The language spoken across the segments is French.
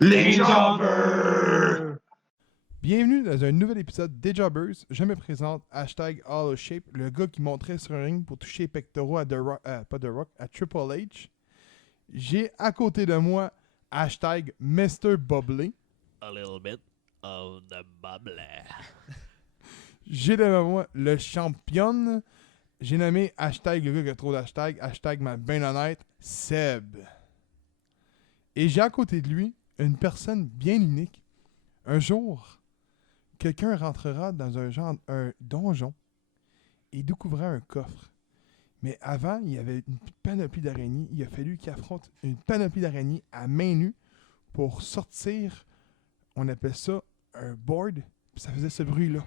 Les Jobbers! Bienvenue dans un nouvel épisode des Jobbers. Je me présente, hashtag HoloShape, le gars qui monterait sur un ring pour toucher les pectoraux à pas The Rock, à Triple H. J'ai à côté de moi, hashtag Mr. Bubbly. A little bit of the bubble. J'ai devant moi le champion. J'ai nommé hashtag le gars qui a trop d'hashtags, hashtag ma ben honnête, Seb. Et j'ai à côté de lui une personne bien unique. Un jour, quelqu'un rentrera dans un donjon et découvrira un coffre. Mais avant, il y avait une panoplie d'araignées. Il a fallu qu'il affronte une panoplie d'araignées à main nue pour sortir, on appelle ça un board, puis ça faisait ce bruit-là.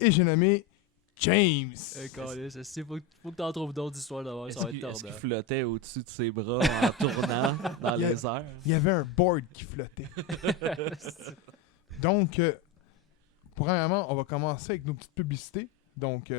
Et j'ai nommé James. Faut que t'en trouves d'autres histoires d'avant. Ça va être Est-ce qu'il tordant. flottait au-dessus de ses bras en tournant dans Il y a- les airs? Il y avait un board qui flottait. Donc, premièrement, on va commencer avec nos petites publicités. Donc, si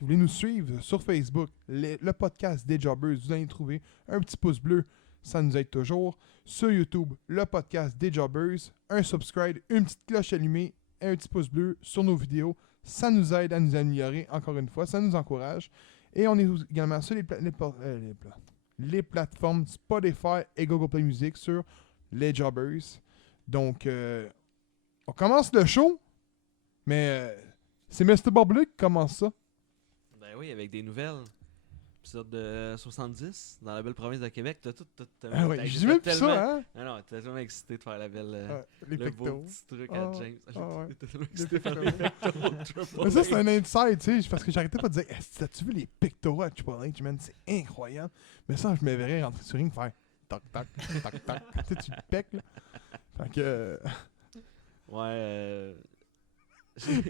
vous voulez nous suivre sur Facebook, le podcast des Jobbers, vous allez trouver un petit pouce bleu, ça nous aide toujours. Sur YouTube, le podcast des Jobbers, un subscribe, une petite cloche allumée, et un petit pouce bleu sur nos vidéos. Ça nous aide à nous améliorer, encore une fois, ça nous encourage. Et on est également sur les plateformes Spotify et Google Play Music sur les Jobbers. Donc, on commence le show, mais c'est Mr. Bubbly qui commence ça. Ben oui, avec des nouvelles. Épisode de 70, dans la belle province de Québec. T'as Ah ouais, j'ai même plus ça, hein? Ah non, t'es tellement excité de faire la belle... Les le beau pectoraux. petit truc Ah, à James. ouais. T'es tellement Les excité de faire les pectoraux de Triple Mais ça, c'est H. un inside, tu sais, parce que j'arrêtais pas de dire, as-tu vu les pectoraux à Triple H, man? C'est incroyable. Mais ça, je me verrais rentrer sur le ring faire toc, toc, toc, toc. Tu sais, tu le pecs, là. Fait que. Ouais,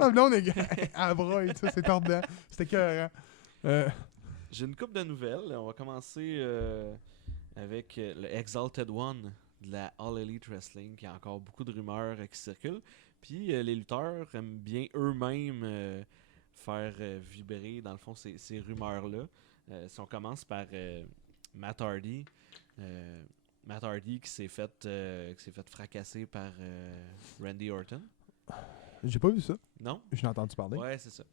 Ah, là, on est à broye, tu sais, c'est tordant. C'était écœurant. j'ai une couple de nouvelles. On va commencer avec le Exalted One de la All Elite Wrestling, qui a encore beaucoup de rumeurs qui circulent. Puis les lutteurs aiment bien eux-mêmes faire vibrer, dans le fond, ces rumeurs-là. Si on commence par Matt Hardy. Matt Hardy qui s'est fait fracasser par Randy Orton. J'ai pas vu ça. Non? J'en ai entendu parler. Ouais, c'est ça.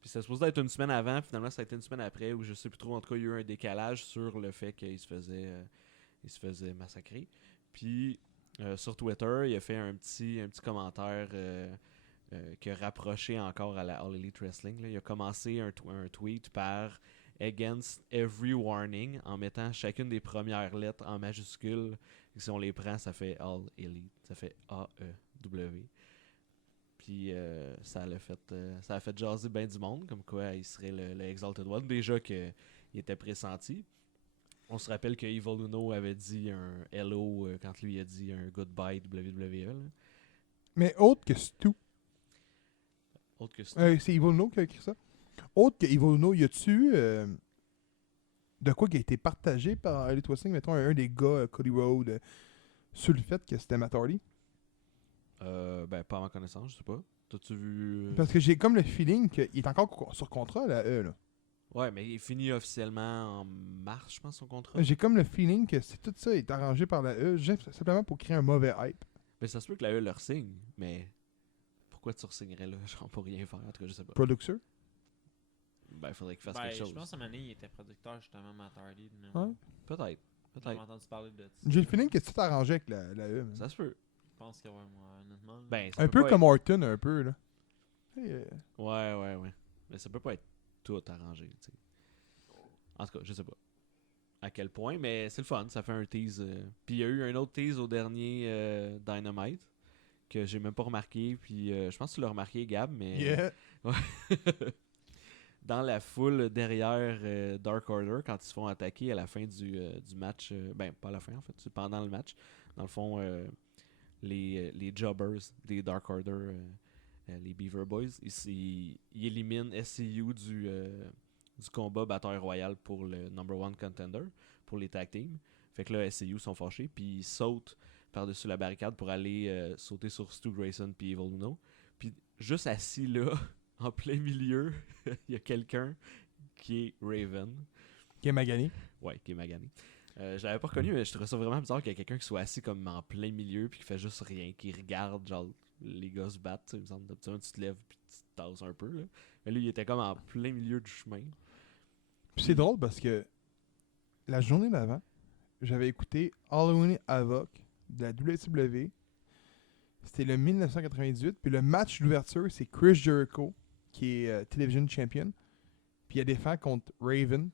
Puis c'était supposé être une semaine avant, finalement ça a été une semaine après, où je sais plus trop, en tout cas il y a eu un décalage sur le fait qu'il se faisait massacrer. Puis sur Twitter, il a fait un petit commentaire qui a rapproché encore à la All Elite Wrestling. Là. Il a commencé un tweet par Against Every Warning en mettant chacune des premières lettres en majuscule. Et si on les prend, ça fait All Elite, ça fait A-E-W. Puis ça a fait jaser bien du monde, comme quoi il serait le Exalted One. Déjà qu'il était pressenti. On se rappelle que Evil Uno avait dit un hello quand lui a dit un goodbye WWE. Là. Mais autre que Stu. Autre que ça. C'est Evil Uno qui a écrit ça. Autre que Evil Uno, y a-tu de quoi qui a été partagé par Elite Wrestling, mettons un des gars, Cody Rhodes, sur le fait que c'était Matt Hardy? Ben, pas à ma connaissance, je sais pas. T'as-tu vu... Parce que j'ai comme le feeling qu'il est encore sur contrat, là, là. Ouais, mais il finit officiellement en mars, je pense, son contrat. J'ai comme le feeling que c'est tout ça est arrangé par la E, juste simplement pour créer un mauvais hype. Ben, ça se peut que la E leur signe, mais pourquoi tu re-signerais là? Genre pour rien faire, en tout cas, je sais pas. Producer? Ben, il faudrait qu'il fasse Ben, quelque chose. je pense qu'à un moment donné, il était producteur justement, Matt Hardy. Ouais. Peut-être. J'ai entendu parler de ça. J'ai le feeling que c'est tout arrangé avec la E. man. Ça se peut. Je pense qu'il y a moi, honnêtement. là. Ben, ça Un peut peu pas comme Orton, un peu, là. Hey, Ouais. Mais ça peut pas être tout arrangé, tu sais. En tout cas, je sais pas à quel point, mais c'est le fun, ça fait un tease. Puis il y a eu un autre tease au dernier Dynamite que j'ai même pas remarqué, puis je pense que tu l'as remarqué, Gab, mais yeah. dans la foule derrière Dark Order, quand ils se font attaquer à la fin du match, ben pas à la fin en fait, c'est pendant le match, dans le fond, les jobbers des Dark Order, les Beaver Boys, ils éliminent SCU du combat Battle Royale pour le number one contender, pour les tag teams. Fait que là, SCU sont fâchés, puis ils sautent par-dessus la barricade pour aller sauter sur Stu Grayson puis Evil Uno. Puis juste assis là, en plein milieu, il y a quelqu'un qui est Raven. Qui est magané. Ouais, qui est magané. Je l'avais pas reconnu, mais je trouvais ça vraiment bizarre qu'il y ait quelqu'un qui soit assis comme en plein milieu puis qui fait juste rien, qui regarde genre les gars se battre. Il me semble d'habitude tu te lèves puis tu te tasses un peu. Là. Mais lui, il était comme en plein milieu du chemin. Puis c'est drôle parce que la journée d'avant, j'avais écouté Halloween Havoc de la WCW. C'était le 1998. Puis le match d'ouverture, c'est Chris Jericho, qui est Television Champion. Puis il défend contre Raven.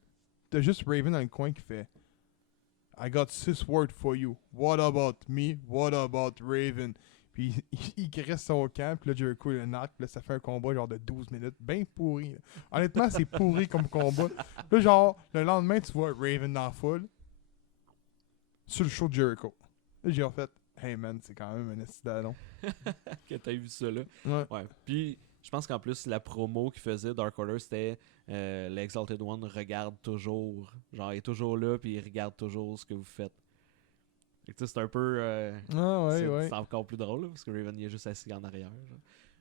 T'as juste Raven dans le coin qui fait I got 6 words for you. What about me? What about Raven? Puis il crée son camp. Puis là, Jericho le knock. Là, ça fait un combat genre de 12 minutes. Ben pourri. Là. Honnêtement, c'est pourri comme combat. Là, genre, le lendemain, tu vois Raven dans la foule. Sur le show de Jericho. Là, j'ai fait hey man, c'est quand même un estidalon. Que t'as vu ça là. Ouais. Ouais. Puis, je pense qu'en plus, la promo qu'il faisait Dark Order, c'était l'Exalted One regarde toujours. Genre, il est toujours là, puis il regarde toujours ce que vous faites. Fait que, tu sais, c'est un peu. Ah ouais, c'est ouais. c'est encore plus drôle, là, parce que Raven il est juste assis en arrière. Genre.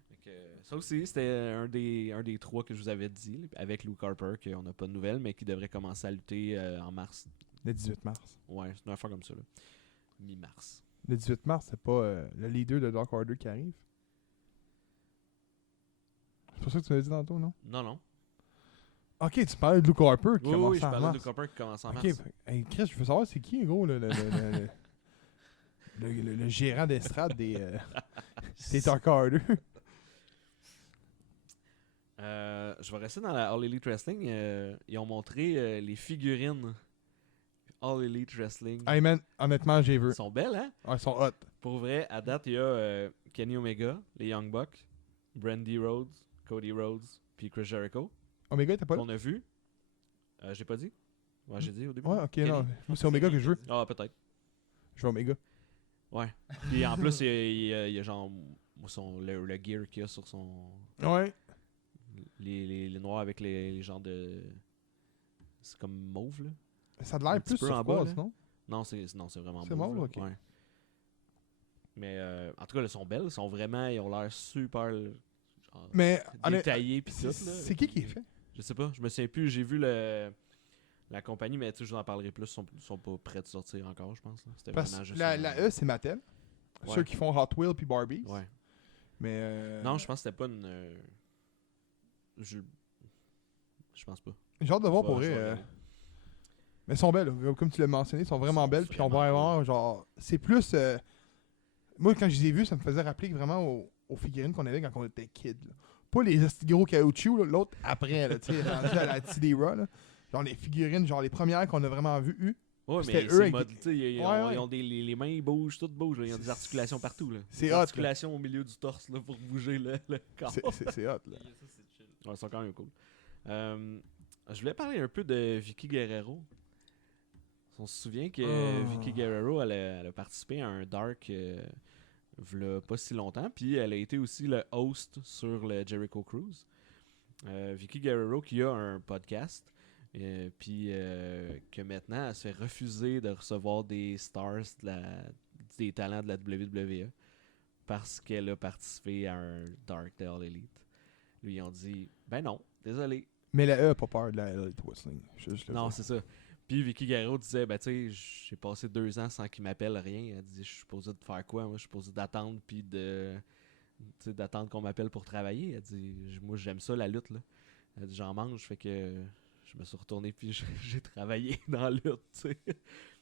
Fait que, ça aussi, c'était un des 3 que je vous avais dit, là, avec Luke Harper, qu'on n'a pas de nouvelles, mais qui devrait commencer à lutter en mars. Le 18 mars. Ouais, c'est une affaire comme ça, là. Mi-mars. Le 18 mars, c'est pas le leader de Dark Order qui arrive. C'est pour ça que tu l'as dit tantôt, non? Non. Ok, tu parlais de Luke Harper qui Oui, commence oui, je en parlais de mars. Luke Harper qui commence en Ok, mars. hey, Chris, je veux savoir c'est qui, gros, le gérant d'estrade des Dark Order. Je vais rester dans la All Elite Wrestling. Ils ont montré les figurines All Elite Wrestling. Hey man, honnêtement, j'ai vu. Elles sont belles, hein? Ouais, ils sont hot. Pour vrai, à date, il y a Kenny Omega, les Young Bucks, Brandy Rhodes, Cody Rhodes, puis Chris Jericho, Omega, t'as pas là? qu'on a vu. J'ai pas dit? Ouais, j'ai dit au début. Ouais, ok, Kenny. non. Moi, c'est Omega que je veux. Ah, peut-être. Je veux Omega. Ouais. Puis en plus, il y a genre le gear qu'il y a sur son. Ouais. Les noirs avec les genres de. C'est comme mauve, là. Ça a l'air Un petit plus peu en sur bas, base, là. non? Non, c'est vraiment C'est mauve. mauve, là. ok. Ouais. Mais en tout cas, elles sont belles. Elles sont vraiment. Ils ont l'air super. Genre, Mais, détaillées pis tout. là. c'est qui est fait? Je sais pas. Je me souviens plus. J'ai vu la compagnie, mais tu sais, je vous en parlerai plus. Ils sont pas prêts de sortir encore, je pense. Là. C'était Parce vraiment que juste. la E, c'est Mattel. Ouais. Ceux qui font Hot Wheels puis Barbies. Ouais. Mais. Non, je pense que c'était pas une. Je pense pas. J'ai hâte de voir Je pour vais- je vrai. vais regarder. Mais elles sont belles, là. Comme tu l'as mentionné, elles sont vraiment Sont belles. Puis on va vraiment avoir, genre. C'est plus. Moi, quand je les ai vues, ça me faisait rappeler vraiment aux figurines qu'on avait quand on était kid. Là. Pas les esti gros caoutchouc, là, l'autre après, là, tu sais, rendu à la TD-Raw, là. Genre les figurines, genre les premières qu'on a vraiment vues. Ouais, C'était mais eux c'est avec mode, des- tu sais, ils Ouais, ont, ouais. ils ont les mains, ils bougent, tout bouge, là. Ils ont des C'est- articulations partout, là. c'est Des hot, là. articulations au milieu du torse, là, pour bouger le corps. C'est hot, là. Ça, c'est chill. Ouais, ils sont quand même cool. Je voulais parler un peu de Vicky Guerrero. On se souvient que Oh. Vicky Guerrero, elle a participé à un Dark v'là pas si longtemps, puis elle a été aussi le host sur le Jericho Cruise. Vicky Guerrero qui a un podcast, puis que maintenant elle se fait refuser de recevoir des stars, des talents de la WWE parce qu'elle a participé à un Dark de All Elite. Lui, ils ont dit ben non, désolé. Mais la E a pas peur de la Elite Wrestling. Non, c'est ça. Puis Vicky Guerrero disait, ben tu sais, j'ai passé 2 ans sans qu'il m'appelle rien. Elle dit, je suis supposé de faire quoi? Moi, je suis supposé d'attendre, puis d'attendre qu'on m'appelle pour travailler. Elle dit, moi, j'aime ça, la lutte, là. Elle dit, j'en mange, fait que je me suis retourné, puis j'ai travaillé dans la lutte, tu sais.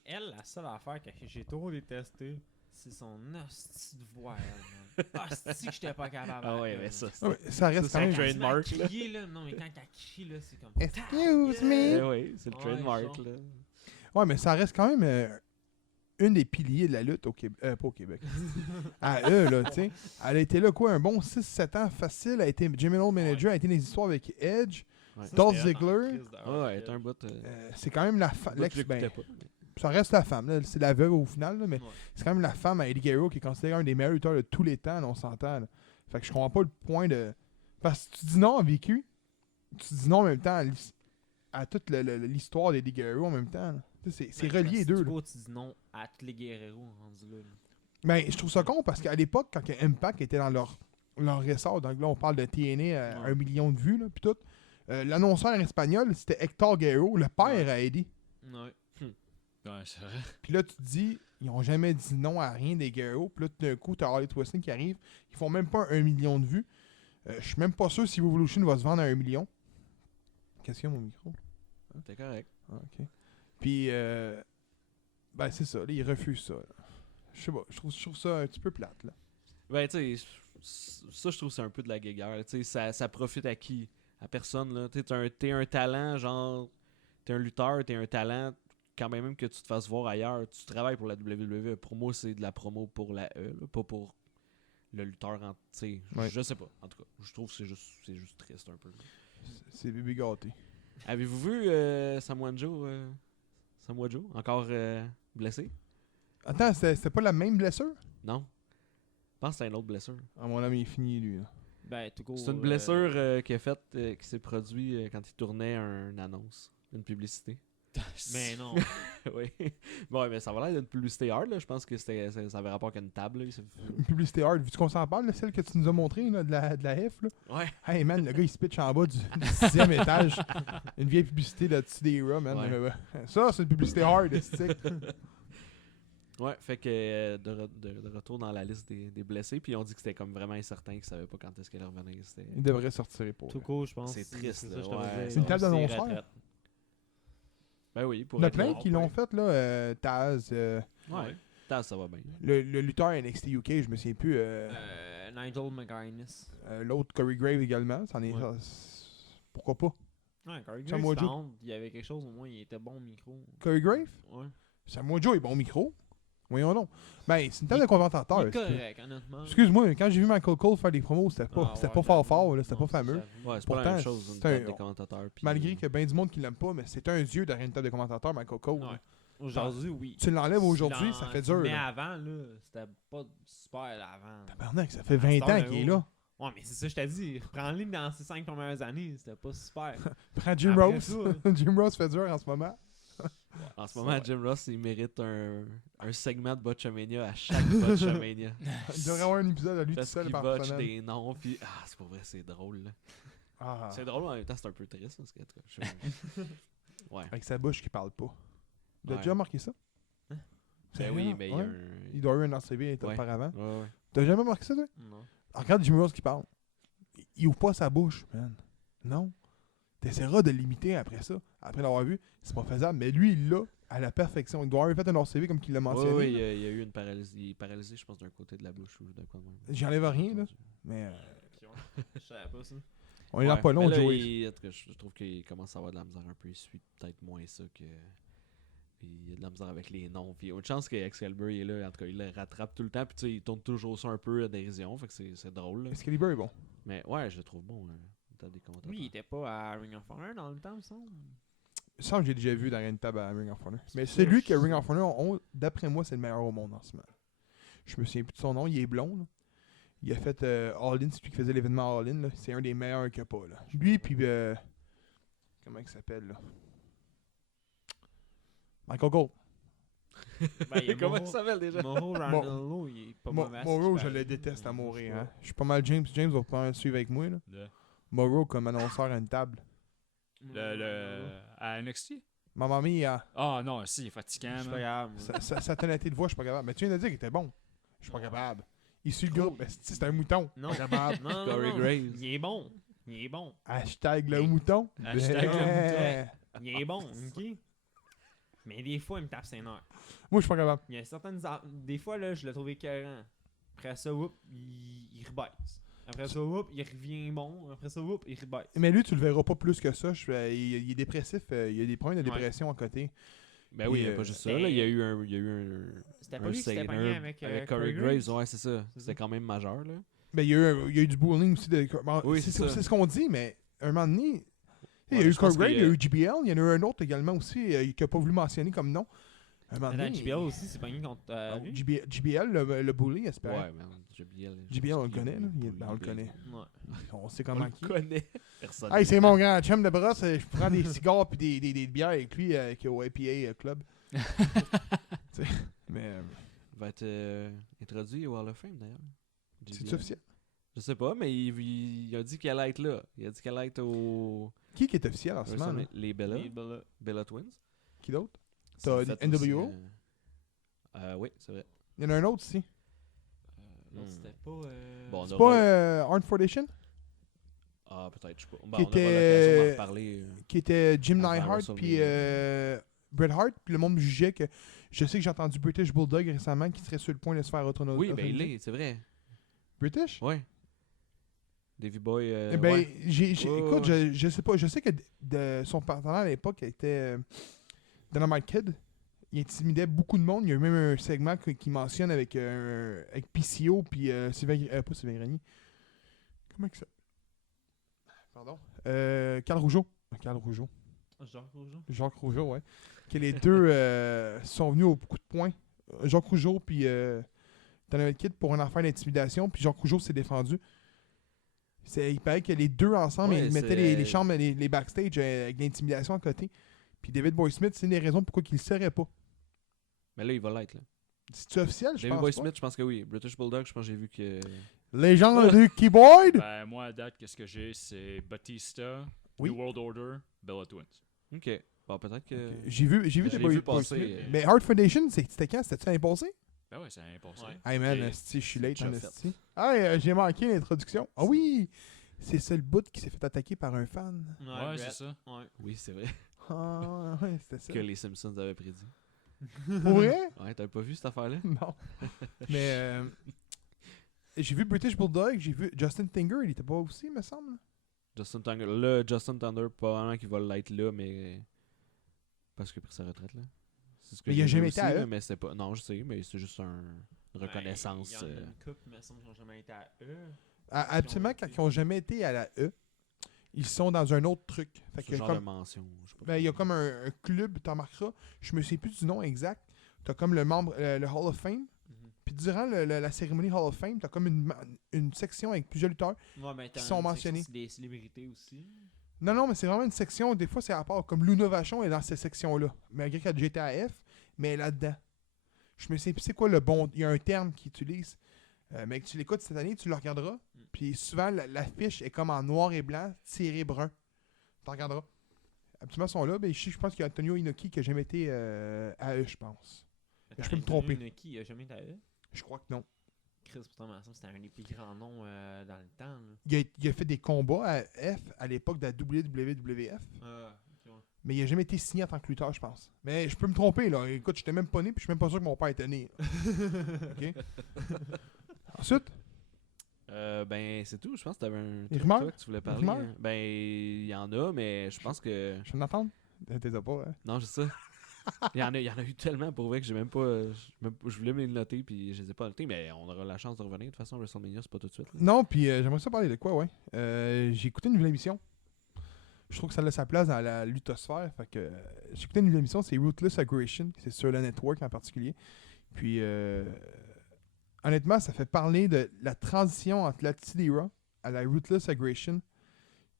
Elle, la seule affaire que j'ai trop détesté, c'est son hostie de voix, elle, man. Hostie que j'étais pas capable. Ah ouais, avec mais elle, ça, là. Ah ouais, ça reste Ça, quand c'est même. un trademark, là. Crier, là. Non, mais quand elle crie, là, c'est comme. Excuse Eh me. oui, c'est le Ouais, trademark, genre. là. Ouais, mais ça reste quand même une des piliers de la lutte au Québec. Pas au Québec. À eux, là, tu sais. Elle a été là, quoi, un bon 6-7 ans facile. Elle a été General Manager, elle a été dans les histoires avec Edge. Ouais. Ça, Dolph c'était hot en Ziggler. crise de Ouais, ouais, Edge. c'est un bout. C'est quand même la bout que l'ex, j'écoutais ben, pas. ça reste la femme, là. C'est la veuve au final, là, mais Ouais. c'est quand même la femme à Eddie Guerrero qui est considéré un des meilleurs lutteurs de tous les temps, là, on s'entend. Là. Fait que je comprends pas le point de. Parce que tu dis non à vécu, tu dis non en même temps à toute l'histoire d'Eddie Guerrero en même temps. là. Tu sais, c'est Ben, relié les si deux. tu là. vas, tu dis non à tous les Guerrero rendus là. Ben, je trouve ça con parce qu'à l'époque, quand que Impact était dans leur leur ressort. Donc là, on parle de TNA à Ouais. 1 million de vues, là, puis tout. L'annonceur espagnol, c'était Hector Guerrero, le père Ouais. à Eddie. Ouais. Ouais, c'est vrai. Puis là, tu te dis, ils ont jamais dit non à rien des Guerrero. Puis là, tout d'un coup, t'as Harley Twistling qui arrive. Ils font même pas 1 million de vues. Je suis même pas sûr si Revolution va se vendre à 1 million. Qu'est-ce qu'il y a, mon micro? T'es correct. Ah, ok. Puis, ben, c'est ça. Là, ils refusent ça. Là. Je sais pas. Je trouve ça un petit peu plate, là. Ben, tu sais, ça, je trouve que c'est un peu de la guéguerre. Tu sais, ça profite à qui? À personne, là. Tu sais, t'es un talent, genre... T'es un lutteur, t'es un talent. Quand même que tu te fasses voir ailleurs, tu travailles pour la WWE. Pour moi, c'est de la promo pour la E, là, pas pour le lutteur. Tu sais, Ouais. je sais pas. En tout cas, je trouve que c'est juste triste un peu. C'est bébé gâté. Avez-vous vu Samoa Joe? Encore blessé? Attends, c'était pas la même blessure? Non. Je pense que c'est une autre blessure. Ah, mon ami est fini, lui. Là. Ben, tout court. C'est une blessure qui a fait, qui s'est produite quand il tournait une annonce, une publicité. Mais non. Oui. Bon, mais ça va l'air d'une publicité hard, là. Je pense que ça avait rapport avec une table. Là. Une publicité hard. Vu qu'on s'en parle, là, celle que tu nous as montrée, là, de la F, là. Ouais. Hey, man, le gars, il se pitch en bas du 6e étage. Une vieille publicité là-dessus des Raw, man. Ouais. Ça, c'est une publicité hard, stick. Ouais, fait que de retour dans la liste des blessés, puis on dit que c'était comme vraiment incertain, qu'ils savaient pas quand est-ce qu'elle revenait. Il devrait sortir pour. Tout court, je pense. C'est triste, ça, là, je te ouais. veux dire. C'est une table Donc, d'annonceur. retraite. Ben oui, pour Il y en a être plein là. qui l'ont fait, là. Taz, Ouais. Ça va bien. le lutteur NXT UK, je me souviens plus. Nigel McGuinness. L'autre, Corey Grave également. C'en est, Ouais. pourquoi pas? Ouais, Corey Samoa Graves, Joe. par contre, il y avait quelque chose, au moins, il était bon au micro. Corey Grave? Ouais. Samoa Joe est bon micro. Voyons donc. Ben, c'est une table de commentateur. Il est correct, honnêtement. Excuse-moi, quand j'ai vu Michael Cole faire des promos, c'était pas, Ah, c'était ouais, pas fort j'avoue. fort, là, c'était Non, pas fameux. j'avoue. Ouais, c'est pas la Pourtant, même chose, une c'est un- table des commentateurs. puis- Malgré qu'il y a bien du monde qui l'aime pas, mais c'est un dieu derrière une table de commentateur, Michael Cole. Ouais. Aujourd'hui, oui. Tu l'enlèves aujourd'hui, ça fait dur. Mais là. avant, là, c'était pas super là, avant. Tabarnak, ça fait 20 Star ans de qu'il est haut. là. Ouais, mais c'est ça, je t'ai dit. Prends-le dans ces 5 premières années, c'était pas super. Prends Jim Après Rose. ça, Jim Rose fait dur en ce moment. En ce moment, Jim Ross, il mérite un segment de Botchamania à chaque Botchamania. Il devrait avoir un épisode à lui tout Parce seul qu'il par botche semaine. des noms, puis c'est pas vrai, c'est drôle. Là. Ah, C'est drôle, mais en même temps, c'est un peu triste. Parce que, en tout cas, je- ouais. avec sa bouche qui parle pas. Tu as Ouais. déjà remarqué ça? Hein? Ben oui, mais il y a Ouais. un... Il doit y avoir un RCV Ouais. auparavant. Ouais, ouais. T'as jamais remarqué ça, toi? non. Regarde Jim Rose qui parle. Il ouvre pas sa bouche, man. Non. T'essaieras de l'imiter après ça. Après l'avoir vu, c'est pas faisable. Mais lui, il l'a à la perfection. Il doit avoir fait un RCV comme qu'il l'a mentionné. Ouais, là. il y a eu une paralysie. Il est paralysé, je pense, d'un côté de la bouche ou de quoi de même. J'enlève rien, là. Mais Je savais pas ça. on est là pas long, mais là, Joey. en tout cas, je trouve qu'il commence à avoir de la misère un peu. Il suit peut-être moins ça que. Il y a de la misère avec les noms. Puis il y a une chance qu'Excalibur est là. En tout cas, il le rattrape tout le temps. Puis tu sais, il tourne toujours ça un peu à dérision. Fait que c'est drôle. Là. Excalibur est bon. Mais ouais, je le trouve bon. T'as des commentaires. Lui, il était pas à Ring of Honor dans le temps, il me semble. Ça, j'ai déjà vu dans une table à Ring of Honor. Mais c'est lui que Ring of Honor, d'après moi, c'est le meilleur au monde en ce moment. Je me souviens plus de son nom, il est blond. Là. Il a fait All In, c'est lui qui faisait l'événement All In. Là. C'est un des meilleurs qu'il n'y a pas. Là. Lui, puis. Comment il s'appelle là? Michael Cole. Ben, il y a Comment Mauro- ça s'appelle déjà? Mauro Ranallo, il est pas mauvais. Morrow, c'est je super. le déteste à mourir. Hein. Je suis pas mal James. James va pas mal suivre avec moi. Là. Morrow comme annonceur à une table. À NXT? Mamma mia, Ah non, si, il est fatigant. Je suis man. pas grave. sa tonalité de voix, je suis pas capable. Mais tu viens de dire qu'il était bon. Je suis pas capable. Il suit le groupe. Mais c'est un mouton. Non, Pas capable. non, Corey non. Graves. Il est bon. Il est bon. Hashtag le mouton. Hashtag le Ben. Il est bon, ok? Mais des fois, il me tape ses nerfs. Moi, je suis pas capable. Il y a certaines... Des fois, là, je l'ai trouvé écœurant. Après ça, whoop, il rebaisse. Après ça, whoop, il revient bon. Après ça, whoop, il rebaisse. Mais lui, tu le verras pas plus que ça. Il est dépressif. Il a des problèmes de Ouais. dépression à côté. Ben oui, il n'y a Puis, pas juste ça. c'était- Là. Il y a eu un C'était un pas lui qui s'était saner pogné avec, Corey Graves. Ouais, c'est ça. C'est C'était ça. quand même majeur. Là. Mais il y a eu du bullying aussi. Bon, Oui, c'est c'est ça. ce qu'on dit, mais un moment donné, il y a Ouais, eu je pense Corey Grave, qu'il il y a eu JBL, il y en a eu un autre également aussi qui n'a pas voulu mentionner comme nom. Un moment Attends, donné, JBL aussi, c'est pogné contre lui? JBL, le bully, espère. Ouais, mais JBL. JBL, on le connaît, là. On le connaît. Ouais. On sait On comment le qui. connaît. Personne. Hey, c'est mon grand chum de brosse. Je prends des cigares et des bières avec lui qui est au IPA Club. Tu sais, mais Il va être introduit au Hall of Fame d'ailleurs. c'est JBL. officiel. Je sais pas, mais il a dit qu'elle allait être là. Il a dit qu'elle allait être au... Qui est officiel en ce moment? là? Les Bella. Les Bella. Bella Twins. Qui d'autre? C'est T'as fait NWO? aussi, oui, c'est vrai. Il y en a un autre aussi. L'autre, c'était pas. Bon, on C'est aura- pas Arn Foundation? Ah, peut-être, je sais pas. Qui On aura était- l'occasion d'en reparler. Qui était Jim Avant Neidhart puis WrestleMania. Bret Hart. Puis le monde jugeait que... Je sais que j'ai entendu British Bulldog récemment qui serait sur le point de se faire retourner. Oui, ben il est, c'est vrai. British? Ouais. Davey Boy. Eh ben, ouais. écoute, ouais. je sais pas. Je sais que son partenaire à l'époque était Dynamite Kid. Il intimidait beaucoup de monde. Il y a eu même un segment qui mentionne avec PCO puis pas Sylvain Grenier. Comment que ça? Pardon. Carl Rougeau. Carl Rougeau. Jacques Rougeau. Jacques Rougeau, ouais. Que les deux sont venus au coup de poing. Jacques Rougeau puis Dynamite Kid pour une affaire d'intimidation. Puis Jacques Rougeau s'est défendu. Il paraît que les deux ensemble, Ouais, ils mettaient c'est- les chambres, les backstage avec l'intimidation à côté. Puis David Boy Smith, c'est une des raisons pourquoi il ne le serait pas. Mais là, il va l'être. Là. C'est-tu officiel, je Davey pense Boy pas? Smith, je pense que oui. British Bulldog, je pense que j'ai vu que. Légende du keyboard! Ben, moi, à date, qu'est-ce que j'ai? C'est Batista, Oui. New World Order, Bella Twins. Ok. Bon, peut-être que. J'ai vu J'ai des vu Boy passer, Smith. euh, Mais Heart Foundation, c'était quand? C'était-tu l'année passée? Ben ouais, c'est impossible. Ouais. Hey man, Ok. esti, je suis late Déjà en fait. esti. Ah, j'ai manqué l'introduction. Ah oui! C'est ça le bout qui s'est fait attaquer par un fan. Ouais, Brett. c'est ça. Ouais. Oui, c'est vrai. Ah, ouais, c'était ça. Que les Simpsons avaient prédit. Pour vrai? Ouais, t'avais pas vu cette affaire-là? Non. Mais j'ai vu British Bulldog, j'ai vu Justin Tinger, il était pas aussi, me semble. Justin Thunder. Là, Justin Thunder, probablement qu'il va l'être là, mais. Parce qu'il a pris sa retraite, là. C'est ce que Mais il a j'ai vu jamais été aussi, à là, eux. mais c'est pas. Non, je sais, mais c'est juste une reconnaissance. Il y en a une couple, mais il me semble qu'ils n'ont jamais été à eux. Absolument, quand ils ont jamais été à la E, ils sont dans un autre truc. Fait Ce que genre comme, de mention. Je sais pas ben, il y a trop. comme un club, t'en marqueras, je me sais plus du nom exact. T'as comme le membre, le Hall of Fame. Puis durant la cérémonie Hall of Fame, t'as comme une section avec plusieurs lutteurs. Ouais, mais Qui sont mentionnés. C'est des célébrités aussi. Non, mais c'est vraiment une section, des fois c'est à part, comme Luna Vachon est dans cette section-là. Malgré qu'elle a déjà été à F, mais elle est là-dedans. Je me sais plus c'est quoi le bon. Il y a un terme qu'ils utilisent. Mais que tu l'écoutes cette année, tu le regarderas. Puis souvent, l'affiche est comme en noir et blanc, tiré brun. Tu regarderas. Absolument, ils sont là. Ben, je pense qu'il y a Antonio Inoki qui a jamais été à eux, je pense. Je peux me tromper. Qui il a jamais été à eux? Je crois que non. Chris, pourtant, il me semble que c'était un des plus grands noms dans le temps. Là. Il a fait des combats à F à l'époque de la WWF. Ok, ouais. Mais il a jamais été signé en tant que lutteur, je pense. Mais je peux me tromper, là. Écoute, j'étais même pas né, puis je suis même pas sûr que mon père était né. OK? Ensuite, Ben, c'est tout. Je pense que t'avais un Les truc, rumeurs? toi, que tu voulais parler. rumeurs? hein. Ben, il y en a, mais je pense que. je viens d'entendre. T'es pas, hein? Non, je sais ça. Il y en a eu tellement pour vrai que j'ai même pas. Je voulais me les noter, puis je les ai pas notés, mais on aura la chance de revenir. De toute façon, WrestleMania, c'est pas tout de suite. là. Non, puis j'aimerais ça parler de quoi, ouais. J'ai écouté une nouvelle émission. Je trouve que ça a sa place dans la luthosphère. Fait que j'ai écouté une nouvelle émission, c'est Ruthless Aggression. C'est sur le network en particulier. Puis honnêtement, ça fait parler de la transition entre la T-Dera à la Ruthless Aggression.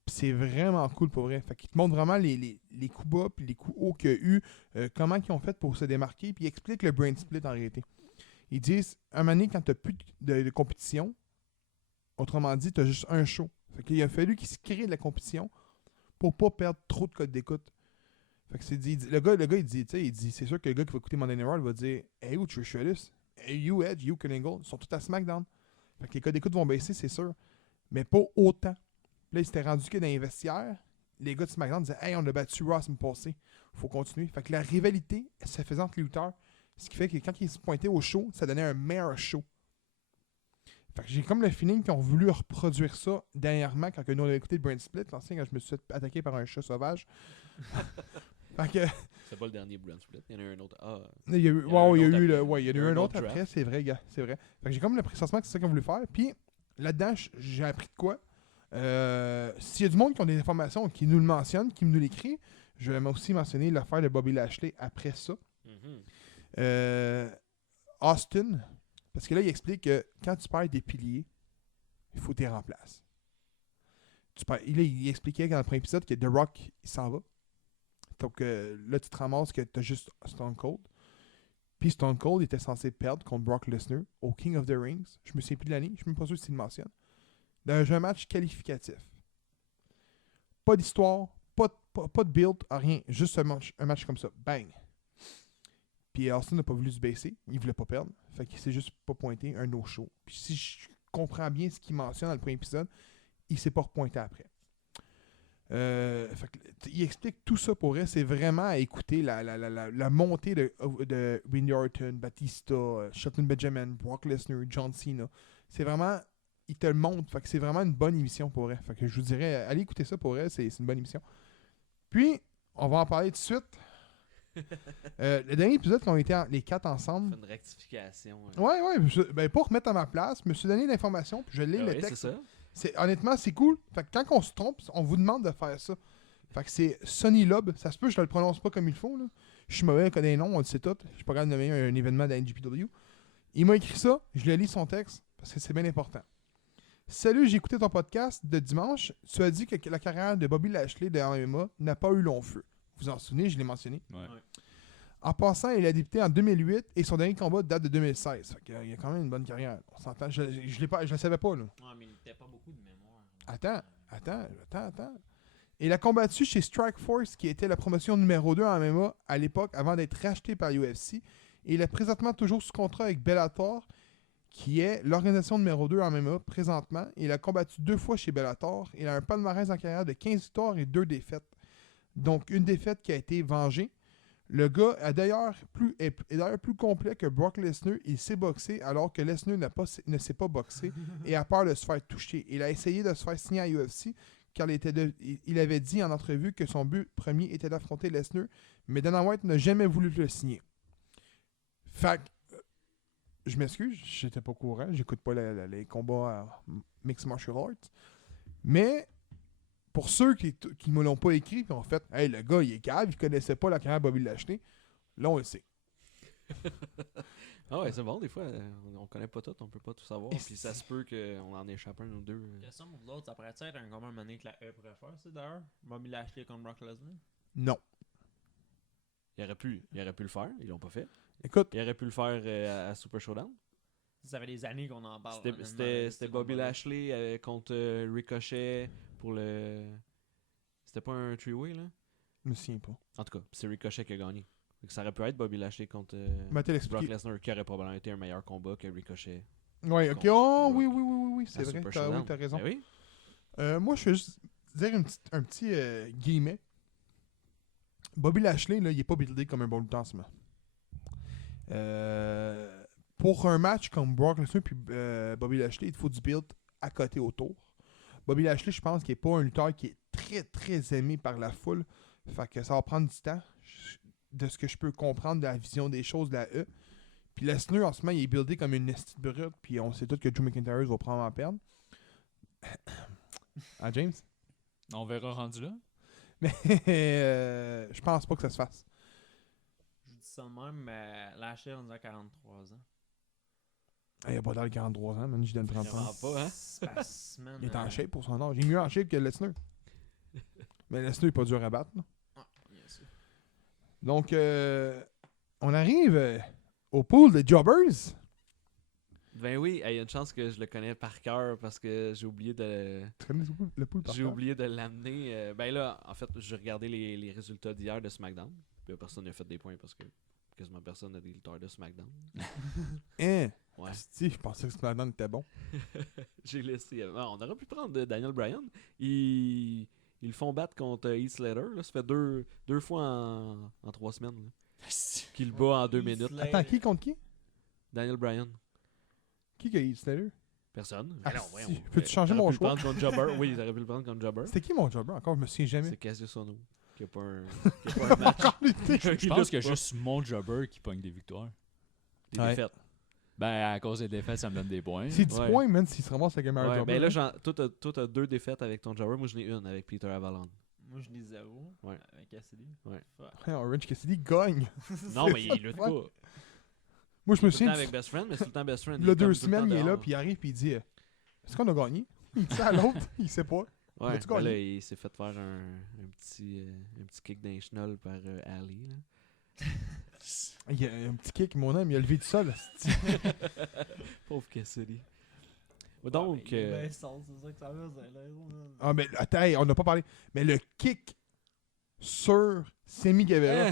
Puis c'est vraiment cool pour vrai. Fait qu'il te montre vraiment les coups bas puis les coups hauts qu'il y a eu, comment ils ont fait pour se démarquer, puis ils expliquent le brain split en réalité. Ils disent, un moment donné, quand tu n'as plus de compétition, autrement dit, tu as juste un show. Fait qu'il a fallu qu'ils se créent de la compétition pour pas perdre trop de codes d'écoute. Fait que c'est dit, le gars il dit, tu sais, il dit, c'est sûr que le gars qui va écouter Monday Night Raw, il va dire, hey, you Trish Stratus, hey, you Edge, you Kurt Angle, ils sont tous à SmackDown. Fait que les codes d'écoute vont baisser, c'est sûr. Mais pas autant. Puis là, il s'était rendu que dans les vestiaires, les gars de SmackDown disaient, hey, on a battu Raw la semaine passée. Faut continuer. Fait que la rivalité, ça faisait entre les lutteurs. Ce qui fait que quand ils se pointaient au show, ça donnait un meilleur show. Fait que j'ai comme le feeling qu'ils ont voulu reproduire ça dernièrement quand nous on a écouté le Brain Split, l'ancien quand je me suis fait attaquer par un chat sauvage. Fait que C'est pas le dernier Brand Split. Il y en a un autre. Ah, il y a eu, Il y en a un il y a autre eu, après. ouais, il y en a eu un autre draft. après, c'est vrai, gars, c'est vrai. Fait que j'ai comme le pressentiment que c'est ça qu'ils ont voulu faire. Puis là-dedans, j'ai appris de quoi. S'il y a du monde qui ont des informations, qui nous le mentionnent, qui nous l'écrit, je vais aussi mentionner l'affaire de Bobby Lashley après ça. Austin, parce que là, il explique que quand tu perds des piliers, il faut que tu les remplaces. Il expliquait dans le premier épisode que The Rock, il s'en va. Donc là, tu te ramasses que tu as juste Stone Cold. Puis Stone Cold était censé perdre contre Brock Lesnar au King of the Rings. Je me souviens plus de l'année, je suis même pas sûr s'il le mentionne. dans un match qualificatif. Pas d'histoire, pas de build, rien. Juste un match comme ça. Bang! Puis Austin n'a pas voulu se baisser. Il voulait pas perdre. Fait qu'il s'est juste pas pointé un no-show. Puis si je comprends bien ce qu'il mentionne dans le premier épisode, il s'est pas repointé après. Fait que, il explique tout ça pour elle. C'est vraiment à écouter la montée de Randy Orton, Batista, Shelton Benjamin, Brock Lesnar, John Cena. C'est vraiment... Il te le montre. Fait que c'est vraiment une bonne émission pour elle. Fait que je vous dirais, allez écouter ça pour elle. C'est une bonne émission. Puis, on va en parler tout de suite. Le dernier épisode qu'on était les 4 ensemble. Fait une rectification. Ouais, pour remettre à ma place, je me suis donné l'information, puis je lis le texte. C'est ça. Honnêtement, c'est cool. Fait que quand on se trompe, on vous demande de faire ça. Fait que c'est Sonny Lob. Ça se peut, je ne le prononce pas comme il faut. Là. Je suis mauvais, je connais les noms, on le sait tout. Je suis pas capable de nommer un événement de la NGPW. Il m'a écrit ça, je lui lis son texte, parce que c'est bien important. Salut, j'ai écouté ton podcast de dimanche. Tu as dit que la carrière de Bobby Lashley de MMA n'a pas eu long feu. Vous en souvenez, je l'ai mentionné. Ouais. En passant, il a débuté en 2008 et son dernier combat date de 2016. Fait qu'il a quand même une bonne carrière. On s'entend. Je le savais pas, là. Ouais, mais il n'était pas beaucoup de mémoire. Attends. Il a combattu chez Strike Force, qui était la promotion numéro 2 en MMA à l'époque, avant d'être racheté par UFC. Et il est présentement toujours sous contrat avec Bellator, qui est l'organisation numéro 2 en MMA présentement. Il a combattu 2 fois chez Bellator. Il a un palmarès en carrière de 15 victoires et 2 défaites. Donc, une défaite qui a été vengée. Le gars est d'ailleurs plus complet que Brock Lesnar. Il s'est boxé alors que Lesnar ne s'est pas boxé et a peur de se faire toucher. Il a essayé de se faire signer à UFC car il avait dit en entrevue que son but premier était d'affronter Lesnar, mais Dana White n'a jamais voulu le signer. Fait que, je m'excuse, j'étais pas au courant, j'écoute pas les combats Mixed Martial Arts, mais pour ceux qui me l'ont pas écrit, puis en fait, hey, le gars, il est cave, il connaissait pas la carrière de Bobby Lashley. Là, on le sait. Ah ouais, c'est bon, des fois, on connaît pas tout, on peut pas tout savoir. Et Puis ça se peut qu'on en échappe un ou deux. Question pour l'autre, ça pourrait être un combat mané que la E pourrait faire, c'est d'ailleurs? Bobby Lashley contre Brock Lesnar? Non. Il aurait pu le faire, ils l'ont pas fait. Écoute, Il aurait pu le faire à Super Showdown. Ça fait des années qu'on en parle. C'était Bobby Lashley contre Ricochet pour le... C'était pas un three-way, là? je me souviens pas. En tout cas, c'est Ricochet qui a gagné. Fait que ça aurait pu être Bobby Lashley contre Matthieu Brock l'expliquer. Lesnar, qui aurait probablement été un meilleur combat que Ricochet. Ouais, ok. Contre Oh, Brock oui, c'est à vrai. Super T'as Showdown. raison. Ben oui. Moi, je vais juste dire un petit guillemet. Bobby Lashley, là, il est pas buildé comme un bon lutteur en ce moment. Pour un match comme Brock Lesnar puis Bobby Lashley, il faut du build à côté autour. Bobby Lashley, je pense qu'il n'est pas un lutteur qui est très, très aimé par la foule. Fait que ça va prendre du temps, de ce que je peux comprendre de la vision des choses de la E. Puis Lesnar, en ce moment, il est buildé comme une nestie brute, puis on sait tous que Drew McIntyre va prendre en perdre. Ah, James? On verra rendu là. Mais je pense pas que ça se fasse. Je dis ça de même, mais Lashley, on a 43 ans. Il a pas dans les 43 ans, man, j'y donne 30 ans. Vraiment pas, hein? C'est pas semaine. Il est en shape pour son âge. Il est mieux en shape que Lesnar. Mais Lesnar est pas dur à battre. Là. Ah, bien sûr. Donc, on arrive au pool de Jobbers. Ben oui, il y a une chance que je le connais par cœur parce que j'ai oublié de... Tu connais le pool par J'ai cœur? oublié de l'amener. Ben là, en fait, j'ai regardé les résultats d'hier de SmackDown. Puis personne n'a fait des points parce que quasiment personne n'a des lutteurs de SmackDown. Hein? Ouais. Si, je pensais que SmackDown était bon. J'ai laissé. On aurait pu prendre Daniel Bryan. Ils le font battre contre Heath Slater. Là. Ça fait deux fois en 3 semaines. Là. Qu'il bat en 2 minutes. Attends, qui contre qui? Daniel Bryan. Qui a Heath Slater? Personne. Ah, Mais non, si. voyons. Peux-tu changer T'aurais mon pu le choix? prendre contre Jobber. Oui, ils auraient pu le prendre contre Jobber. C'était qui mon Jobber? Encore, je me souviens jamais. C'est Cassius Ohno. Qui a pas un match. Encore lutté. Je pense que juste mon jobber qui pogne des victoires. Des Ouais. défaites. Ben, à cause des défaites, ça me donne des points. C'est 10 Ouais. points, man, s'il se ramasse avec un meilleur Ouais, Jobber. ben là, hein. toi, t'as 2 défaites avec ton Jobber. Moi, j'en ai une avec Peter Avalon. Moi, je dis 0 Ouais. avec Cassidy. Ouais. Fuck. Ouais, Orange Cassidy gagne. Non, mais il lutte Ouais. pas. Moi, je me Tout le temps souviens, avec Best Friend, mais c'est tout le temps Best Friend. il y a est comme 2 tout le temps semaines, il est là, dehors. puis il arrive, puis il dit est-ce qu'on a gagné? Il dit ça à l'autre, il sait pas. Ouais, As-tu ben gagné? là, il s'est fait faire un petit kick d'un chenol par Ali. Là. Il y a un petit kick, mon homme, il a levé du sol. Pauvre Cassidy. Donc, Il est bien sale, c'est ça que ça veut dire. Ah, mais attends, hey, on n'a pas parlé. Mais le kick sur Semi Guevara,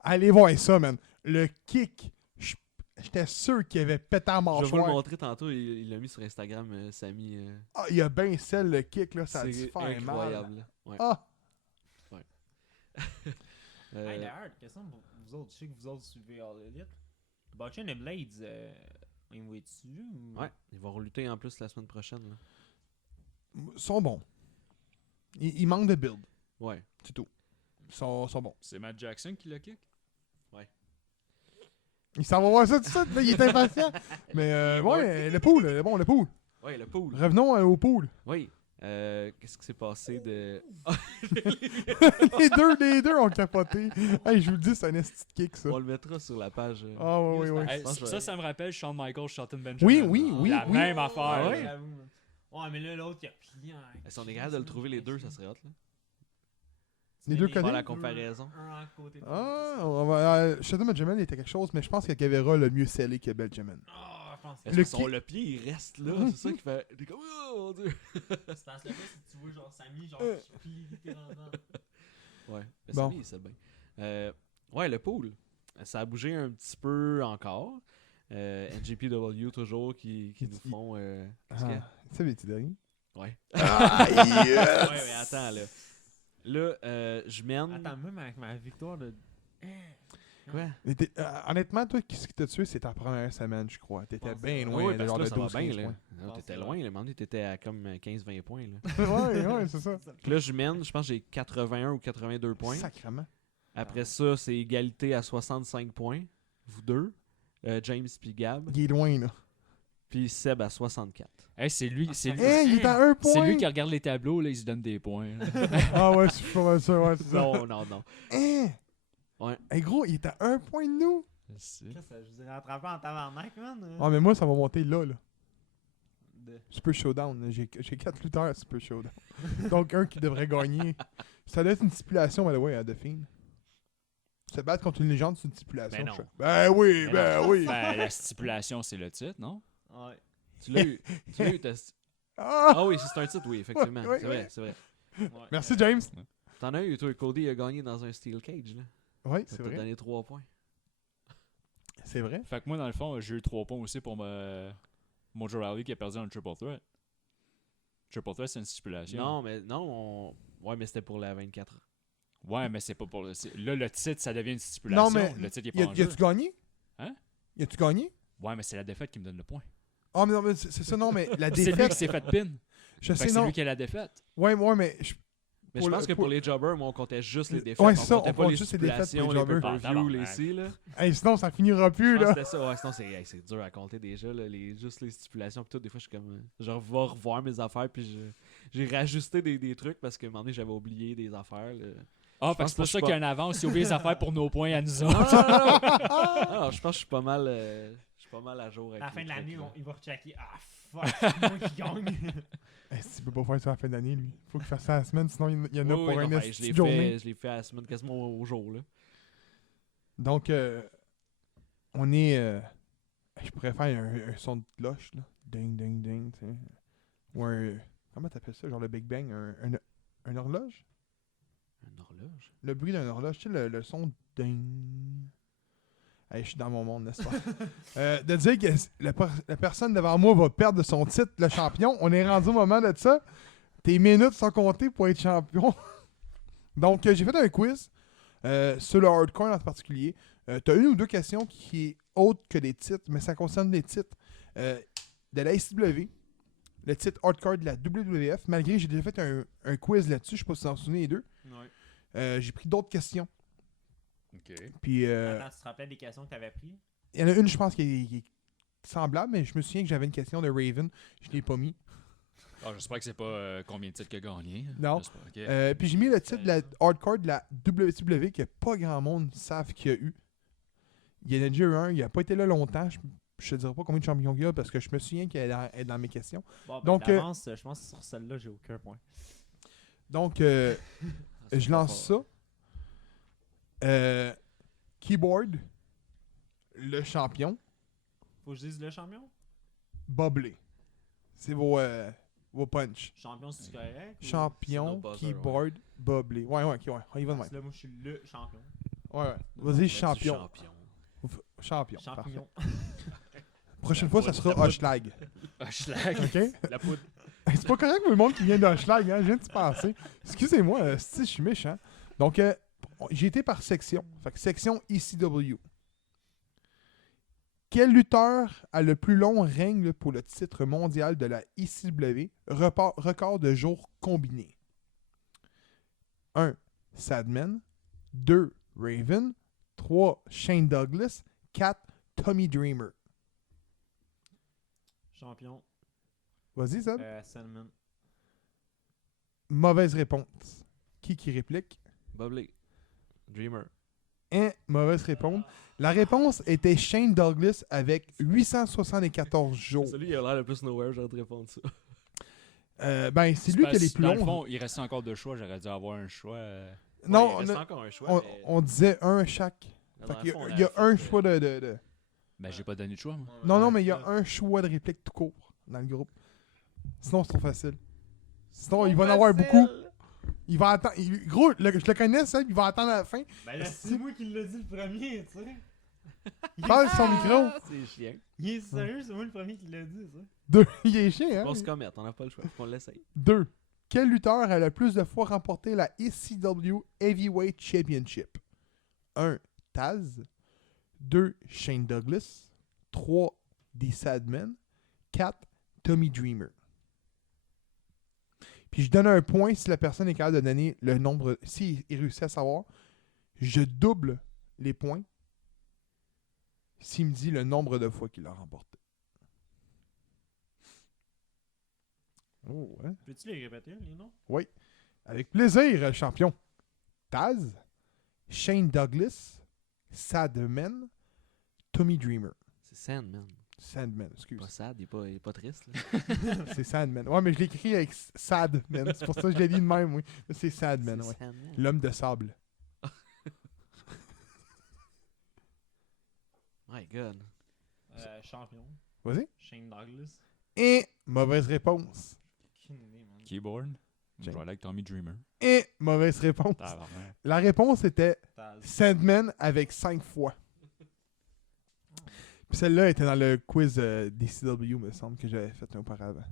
allez voir ça, man. Le kick, j'étais sûr qu'il avait pété en je vais vous le mâchoire. montrer tantôt. Il l'a mis sur Instagram, Samy. Ah, il a bien celle le kick, là, ça a dû C'est faire mal. incroyable. Ouais. Ah, Hey, d'ailleurs, question pour vous autres. Je sais que vous autres suivez All Elite. Botchin et Blades, ils vont être dessus ou... Ouais, ils vont relutter en plus la semaine prochaine. Là. ils sont bons. Il manque de build, Ouais. c'est tout. Ils sont bons. C'est Matt Jackson qui le kick? Il s'en va voir ça tout de suite, là, il est impatient. Mais ouais, le pool, le pool. Ouais, le pool. Revenons au pool. Oui. Qu'est-ce qui s'est passé de. les deux ont capoté. Hey, je vous le dis, c'est un esti de kick, ça. On le mettra sur la page. Ah, oui, oui. Hey, pense que je vais- ça me rappelle Shawn Michaels, Shelton Benjamin. Oui. La même affaire. Ah là. ouais? J'avoue. Ouais, mais là, l'autre, il a plié en... Si on est capable de le trouver les deux, ça serait hot. Là. Les deux Faire côtés? la comparaison. Un à côté de Ah, on va. Shelton Benjamin était quelque chose, mais je pense que Guevara l'a mieux scellé que Benjamin. Ah, je pense que Est-ce Le que son kick- le pied, il reste là. C'est ça qui fait. T'es comme. Oh mon dieu. c'est parce que là, si tu vois, genre, Samy, genre, qui plie littéralement. Ouais. Mais Bon. ça, il sait bien. Ouais, le pool. Ça a bougé un petit peu encore. NGPW toujours qui nous font. Qu'est-ce qu'il y a? Ça veut dire rien? Ouais. Aïe! Ouais, mais attends là. Là, je mène. Attends, même avec ma victoire de... Quoi? Mais honnêtement, toi, ce qui t'a tué, c'est ta première semaine, je crois. T'étais pense bien que- loin, Ouais, parce genre que là, de ça va 12 bien, 15 là. points. Non, pense t'étais que loin, le moment donné, t'étais à comme 15-20 points, là. ouais, c'est ça. Puis là, je mène, je pense que j'ai 81 ou 82 points. Sacrement. Après ça, c'est égalité à 65 points. Vous deux. James puis Gab. Il est loin, là. Puis Seb à 64. Hey, c'est lui, Hein, il est à un point! c'est lui qui regarde les tableaux, là, il se donne des points. là. Ah ouais, je suis pas mal sûr, ouais, c'est ça. Non, non, non. Hein? Ouais. Hey, gros, il est à un point de nous! C'est- Je vous ai rattrapé en tabarnak, man. Ah, mais moi, ça va monter là. De- Super Showdown. Là. J'ai 4 lutteurs à Super Showdown. Donc, un qui devrait gagner. Ça doit être une stipulation, by the way, à Dauphine. Se battre contre une légende, c'est une stipulation. Ben non. Ben oui, Ben ben oui. Ben, la stipulation, c'est le titre, non? Ouais. Tu l'as eu. Tu l'as eu, Ah! Ah oui, c'est un titre, oui, effectivement. Ouais, c'est ouais. vrai, c'est vrai. Ouais. Merci, James. T'en as eu, toi, Cody a gagné dans un Steel Cage, là. Oui, Ça c'est t'a vrai. donné 3 points. C'est vrai. Fait que moi, dans le fond, j'ai eu 3 points aussi pour Mojo Rawley qui a perdu un Triple Threat. Triple Threat, c'est une stipulation. Non, mais non, ouais, mais c'était pour la 24. Ouais, mais c'est pas pour le... Là, le titre, ça devient une stipulation. Non, mais le titre, il est Y pas en jeu. a-tu gagné? Hein? Y a-tu gagné? Ouais, mais c'est la défaite qui me donne le point. Ah, mais non, mais c'est ça, non, mais la C'est lui qui défaite. s'est fait pin. Je Fait sais, que c'est non. lui qui a la défaite. Ouais, mais. Mais Pour je pense le- que pour- pour les jobbers, moi, on comptait juste les défaites. Ouais, on c'est ça, comptait on pas compte les juste les défaites pour stipulations, les les jobbers. pay-per-view, les Ah, ci, là. Hey, sinon, ça finira plus, Je pense là. que c'était ça. Ouais, sinon, c'est dur à compter déjà, là, juste les stipulations. Puis tout, des fois, je suis comme. Je vais revoir mes affaires, puis j'ai réajusté des trucs parce qu'à un moment donné, j'avais oublié des affaires. Là. Ah, Je parce pense que c'est pour que ça je qu'il y a une avance. Il oublie les affaires pour nos points à nous Non, autres. non, je pense que je suis pas mal. Je suis pas mal à jour avec À la fin les de l'année, trucs, là. il va rechecker. Ah, fuck, c'est moi qui gagne. Hey, si tu peux pas faire ça à la fin d'année, lui. Faut qu'il fasse ça à la semaine, sinon il y en a Oui, pour oui, un non, ben, esti de journée. je l'ai fait à la semaine, quasiment au jour. Là. Donc, on est. Je pourrais faire un son de cloche, là. Ding, ding, ding, tu sais. Ou un. Comment t'appelles ça? Genre le Big Bang? Un horloge? Une horloge. Le bruit d'un horloge, tu sais, le son ding. Hey, je suis dans mon monde, n'est-ce pas? De dire que la personne devant moi va perdre son titre, le champion. On est rendu au moment de ça. Tes minutes sont comptées pour être champion. Donc, j'ai fait un quiz sur le hardcore en particulier. Tu as une ou deux questions qui est autre que des titres, mais ça concerne les titres de la SW, le titre hardcore de la WWF. Malgré que j'ai déjà fait un quiz là-dessus, je sais pas si vous en souvenez les deux. Ouais. J'ai pris d'autres questions. OK. Puis, Attends, tu te rappelles des questions que t'avais prises? il y en a une, je pense, qui est semblable, mais je me souviens que j'avais une question de Raven. Je l'ai pas mis. Ah, j'espère que c'est pas combien de titres qu'il a gagné. Non. J'espère, OK. Puis j'ai mis le titre de la hardcore de la WCW que pas grand monde savent qu'il y a eu. Il y en a déjà eu un, il a pas été là longtemps. Je te dirai pas combien de champions il y a parce que je me souviens qu'elle est dans mes questions. Bon, ben, Donc, d'avance, je pense que sur celle-là, j'ai aucun point. Donc, Ah, c'est je pas lance fort. ça. Keyboard, le champion, Faut que je dise le champion? Boblé. C'est vos punch. Champion, c'est correct? ou- Champion, c'est nos buzzers, keyboard, boblé. Ouais, ok, ouais. On y va de Parce même. que là, moi, je suis le champion. Ouais. On Vas-y, met du champion. Champion. Parfait. Champignon. Prochaine fois, ça sera Hochelag. Schlag. Ok? La poudre. C'est pas correct pour le monde qui vient d'Hochelag, hein? Je viens de se passer. Excusez-moi, si je suis méchant. Donc, j'ai été par section. Fait que section ECW. Quel lutteur a le plus long règne là, pour le titre mondial de la ECW, record de jours combinés? 1. Sadman. 2. Raven. 3. Shane Douglas. 4. Tommy Dreamer. Champion. Vas-y, Sad. Sandman. Mauvaise réponse. Qui réplique? Bubbly. Dreamer. Mauvaise réponse. La réponse était Shane Douglas avec 874 jours. Celui qui a l'air le plus nowhere, j'aurais de répondre ça. C'est lui qui a les plus Dans le longs. fond, il restait encore 2 choix. J'aurais dû avoir un choix. Non, il reste encore un choix. on, mais on disait un chaque. dans Fait le qu'il y a, fond, on il y a avait un fait, choix de... Ben, j'ai pas donné de choix, moi. Non, mais il y a un choix de réplique tout court dans le groupe. Sinon, c'est trop facile. Sinon, il va en avoir beaucoup. Il va attendre. Gros, je le connais, ça. Il va attendre à la fin. Ben là, c'est moi qui l'ai dit le premier, tu sais. Parle sur son micro. C'est chiant. Il est sérieux, c'est moi le premier qui l'a dit, ça. 2. Il est chien, hein? On se commet, on n'a pas le choix. Faut qu'on l'essaye. 2. Quel lutteur a le plus de fois remporté la ECW Heavyweight Championship? 1. Taz. 2. Shane Douglas. 3. The Sadman. 4. Tommy Dreamer. Puis je donne un point si la personne est capable de donner le nombre. S'il réussit à savoir, je double les points s'il me dit le nombre de fois qu'il a remporté. Oh, ouais. Peux-tu les répéter, les noms? Avec plaisir, champion. Taz, Shane Douglas, Sadman, Tommy Dreamer. C'est Sandman. Sandman, excuse. Pas sad, il est pas triste. Là. C'est Sandman. Ouais, mais je l'ai écrit avec Sadman. C'est pour ça que je l'ai dit de même, oui. Mais c'est Sadman, C'est ouais. Sandman. L'homme de sable. My God. Champion. Vas-y. Shane Douglas. Et mauvaise réponse. Aucune idée, man. Keyboard. Je Jane. vais aller avec Tommy Dreamer. Et mauvaise réponse. Tabarnak. La réponse était Taz. Sandman avec 5 fois. Puis celle-là était dans le quiz DCW, me semble, que j'avais fait auparavant.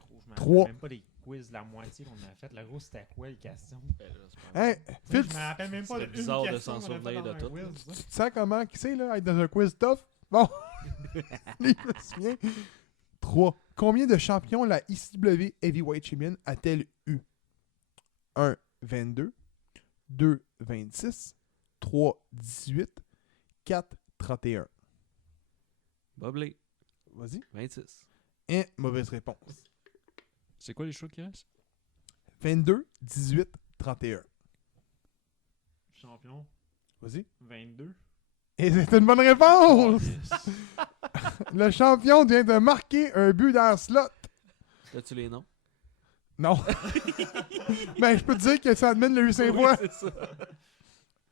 Gros, je me Trois. rappelle même pas des quiz, la moitié qu'on a fait. Le gros, c'était quoi les questions? Hein, Phil, Je me rappelle même pas C'est d'une bizarre de question s'en qu'on a fait souvenir dans de un tout. quiz, ça. tu te sens comment? Qui c'est, là, être dans un quiz tough? Bon. Lui, je me souviens. 3. Combien de champions la ECW Heavyweight Champion a-t-elle eu? 1. 22. 2. 26. 3. 18. 4. 31. Bubbly. Vas-y. 26. Et mauvaise réponse. C'est quoi les choix qui restent? 22, 18, 31. Champion. Vas-y. 22. Et c'est une bonne réponse! Le champion vient de marquer un but dans le slot. As-tu les noms? Non. Ben, je peux te dire que Sandman l'a eu 5 fois. c'est ça.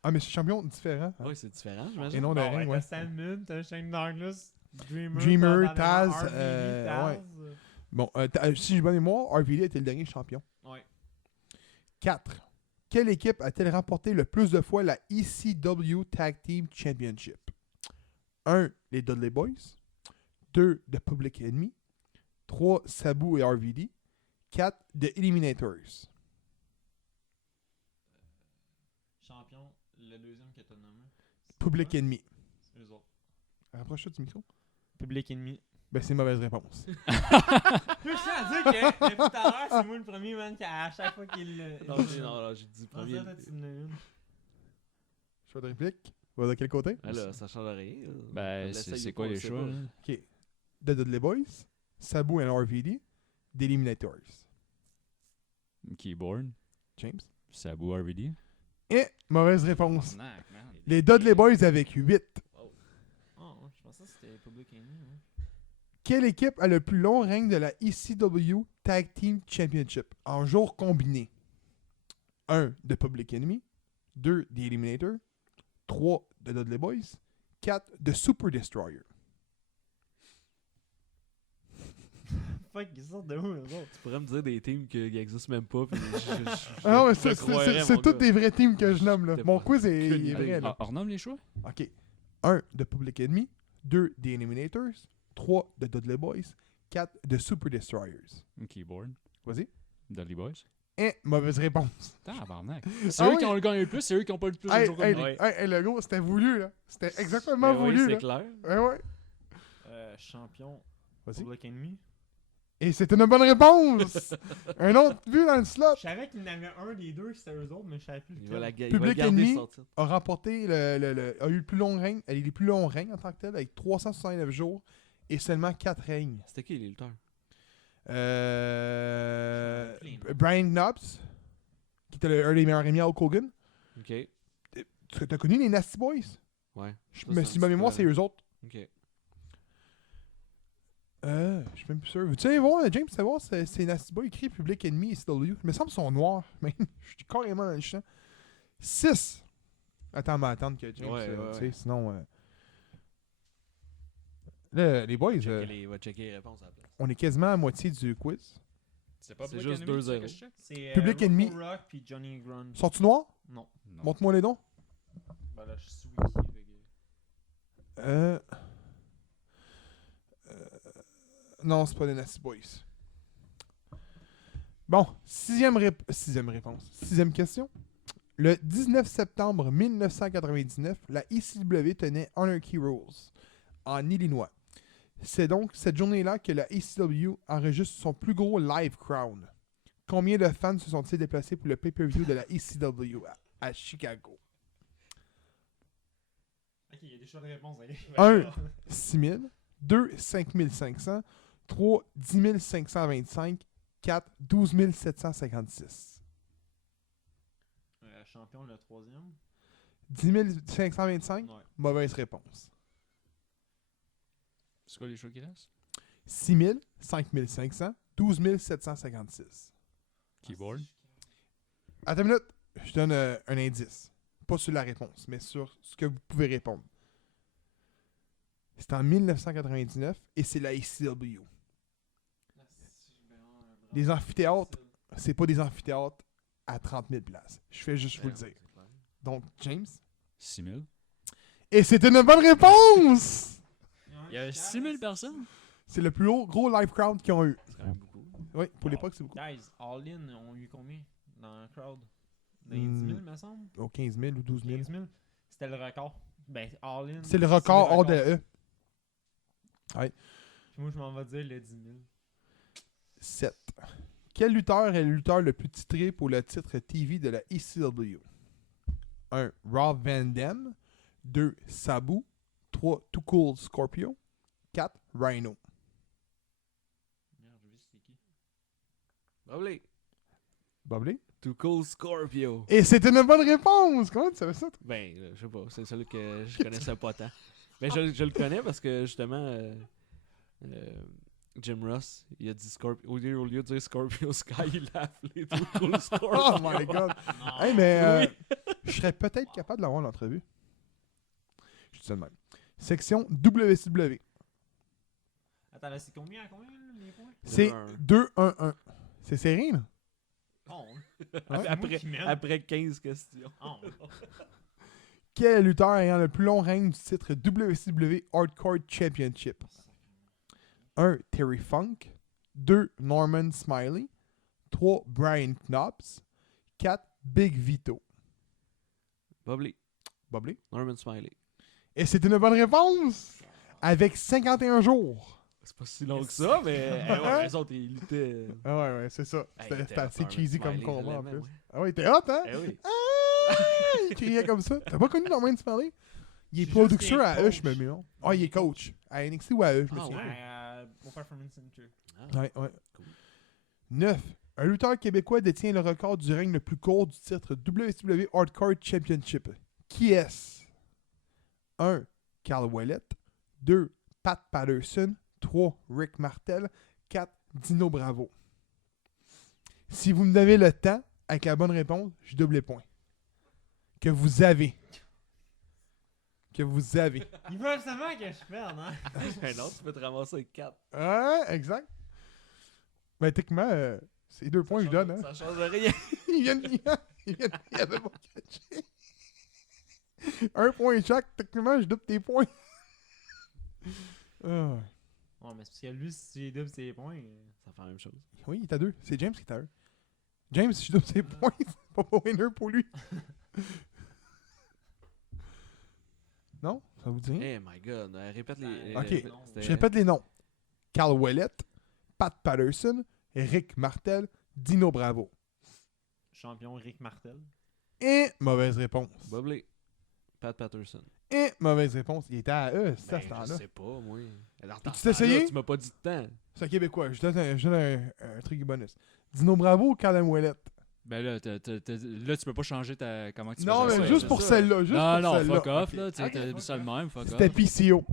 Ah, mais c'est champion différent. hein. Oui, c'est différent, Et j'imagine. non de Bon, ring, ouais, ouais. t'as Sandman, t'as Shane Douglas, Dreamer, Dreamer, t'as Taz, RVD, Taz. Bon, si j'ai bonne mémoire, RVD était le dernier champion. Ouais. 4. Quelle équipe a-t-elle remporté le plus de fois la ECW Tag Team Championship? 1. Les Dudley Boys. 2. The Public Enemy. 3. Sabu et RVD. 4. The Eliminators. Champion, le deuxième que t'as nommé. C'est Public quoi? Enemy. C'est eux autres. Rapproche-toi du micro. Public Enemy. Ben, c'est une mauvaise réponse. Je tiens à dire que depuis tout à l'heure, c'est moi le premier, man, qui à chaque fois qu'il le. Non, j'ai dit Comment premier. ça, toi, tu en as une? Choix de réplique. Va de quel côté? Ah là, ça change rien. Ben, L'essaye c'est ou quoi pas, les on sait choix? pas. là? OK. The Dudley Boys. Sabu et RVD. The Eliminators. Keyboard. James. Sabu RVD. Et mauvaise réponse. Tabarnak, man. Les Dudley Boys avec 8. Oh, je pensais que c'était Public Enemy. Hein. Quelle équipe a le plus long règne de la ECW Tag Team Championship en jours combinés? 1. The Public Enemy. 2. The Eliminator. 3. The Dudley Boys. 4. The Super Destroyer. fuck, ils sortent de où, eux autres? Tu pourrais me dire des teams qui n'existent même pas. Puis Ah non, mais je c'est croirais, c'est mon tous gars. des vrais teams que je nomme, là. T'as Mon pas quiz il aucune est idée. vrai, là. On renomme les choix? OK. 1. The Public Enemy. 2. The Eliminators. 3. The Dudley Boys. 4. The Super Destroyers. Un keyboard. Vas-y. Dudley Boys. Mauvaise réponse. Tabarnak. C'est Ah eux oui. qui ont le gagné le plus, c'est eux qui ont pas le plus de Hey, jours hey, comme nous. Ouais. hey, le gros, c'était voulu, là. C'était exactement Ben oui, voulu, c'est là. clair. Ouais, ouais. Champion. Vas-y. Public Enemy. Et c'était une bonne réponse! Un autre but dans le slot. Je savais qu'il y en avait un des deux, c'était eux autres, mais je savais plus Il va, lequel. il va Public garder Enemy. son titre. A remporté a eu le plus long règne, les plus longs règnes en tant que tel, avec 369 jours et seulement 4 règnes. C'était qui les lutteurs? Brian Knobbs, qui était un des meilleurs amis à Hulk Hogan. Ok. T'as connu les Nasty Boys? Ouais. Mais si ma mémoire, c'est eux autres. Ok. Je suis même plus sûr. Veux-tu aller voir, James, tu vas voir, c'est Nasty Boy écrit Public Enemy et CW. Il me semble qu'ils sont noirs, mais je suis carrément dans le champ. 6. Attends, on va attendre que James, Ouais, tu sais, ouais. sinon... Là, les boys, Va checker les réponses à la place. on est quasiment à moitié du quiz. C'est pas C'est Public juste Enemy, 2-0. que je check? C'est Public Rocco Enemy. Rock puis Johnny Grunge. Sont-tu noirs? Non. Non. Montre-moi les dons. Ben là, je suis wiki. Non, c'est pas les Nasty Boys. Bon, sixième réponse. Sixième question. Le 19 septembre 1999, la ECW tenait Honor Key Rules en Illinois. C'est donc cette journée-là que la ECW enregistre son plus gros live crowd. Combien de fans se sont-ils déplacés pour le pay-per-view de la ECW à Chicago? Ok, il y a des choix de réponse. Ok. 1. 6 000. 2. 5 500. 3. 10 525. 4. 12 756. Champion, le troisième. 10 525. Ouais. Mauvaise réponse. C'est quoi les choix qui restent? 6 000. 5 500. 12 756. Keyboard. Attends une minute. Je donne un indice. Pas sur la réponse, mais sur ce que vous pouvez répondre. C'est en 1999 et c'est la ECW. Les amphithéâtres, c'est pas des amphithéâtres à 30 000 places. Je fais juste vous le dire. Donc, James. 6 000. Et c'est une bonne réponse! Il y avait 6 000 personnes? C'est le plus gros live crowd qu'ils ont eu. C'est quand même beaucoup. Oui, pour l'époque, c'est beaucoup. Guys, All In ont eu combien dans le crowd? Dans les 10 000, me semble? Oh, 15 000 ou 12 000. 15 000? C'était le record. Ben, All In. C'est le record hors de eux. Puis moi, je m'en vais dire le 10 000. 7. Quel lutteur est le lutteur le plus titré pour le titre TV de la ECW? 1. Rob Van Dam. 2. Sabu. 3. Too Cold Scorpio. 4. Rhino. Merde, je sais c'est qui. Bubbly. Bubbly? Too Cool Scorpio. Et c'est une bonne réponse! Comment tu savais ça? Toi? Ben, je sais pas. C'est celui que je connaissais pas tant. Mais je le connais parce que justement, Jim Ross, il a dit Scorpio. Au lieu de dire Scorpio Sky, il a appelé Too Cool Scorpio. Oh my god! Non. Hey, mais je serais peut-être capable d'avoir l'entrevue. Je dis ça de même. Section WCW. Attends, là, c'est combien à combien, là, les points? C'est 2-1. 2-1-1. C'est serré, là? Oh, Après 15 questions. oh. Quel lutteur ayant le plus long règne du titre WCW Hardcore Championship? 1. Terry Funk. 2. Norman Smiley. 3. Brian Knobbs. 4. Big Vito. Bubbly. Bubbly. Norman Smiley. Et c'est une bonne réponse! Avec 51 jours. C'est pas si long que ça, mais ouais, les autres, ils luttaient. Ah ouais, c'est ça. C'était assez cheesy comme combat en plus. Ouais. Ah ouais, t'es hot, hein? Eh oui. Ah! Il criait comme ça. T'as pas connu Norman Smiley? Il est J'ai producteur juste qu'il est à eux, coach. je me mets. Ah, il est coach. À NXT ou à eux, je me Ah souviens. ouais. Au Performance Center. Ah, Ouais, ouais. Cool. 9. Un lutteur québécois détient le record du règne le plus court du titre WCW Hardcore Championship. Qui est-ce? 1. Carl Ouellet. 2. Pat Patterson. 3. Rick Martel. 4. Dino Bravo. Si vous me donnez le temps, avec la bonne réponse, je double les points. Que vous avez. Que vous avez. Ils veulent seulement que je perde, hein? Un autre, tu peux te ramasser avec 4. Ouais, exact. Ben, techniquement, c'est 2 points que je donne. Hein. Ça change rien. Il avait pas catché. 1 point chaque, techniquement, je double tes points. Ah. Ouais, mais c'est parce que lui, si j'ai double ses points. Ça fait la même chose. Oui, il est à 2. C'est James qui est à 1. James, si je double ses points, c'est pas winner pour lui. Non? Ça vous dit rien? Eh my god, répète les. Ok. c'était- Je répète les noms. Carl Ouellette, Pat Patterson, Rick Martel, Dino Bravo. Champion Rick Martel. Et mauvaise réponse. Bobley. Pat Patterson. Et mauvaise réponse. Il était à eux, c'est ça, Ben, ce je temps-là. sais pas, moi. Alors, dans Tu ce t'es temps-là, essayé? Tu m'as pas dit de temps. C'est un Québécois. Je donne un truc bonus. Dino Bravo ou Carl Ouellette? Ben là, là, tu peux pas changer comment tu Non, faisais mais ça, juste là. pour ça. celle-là. Juste Non, pour non, celle-là. fuck off, Ok. là. Tu Ok, as fuck dit ça de même, fuck C'était off. PCO.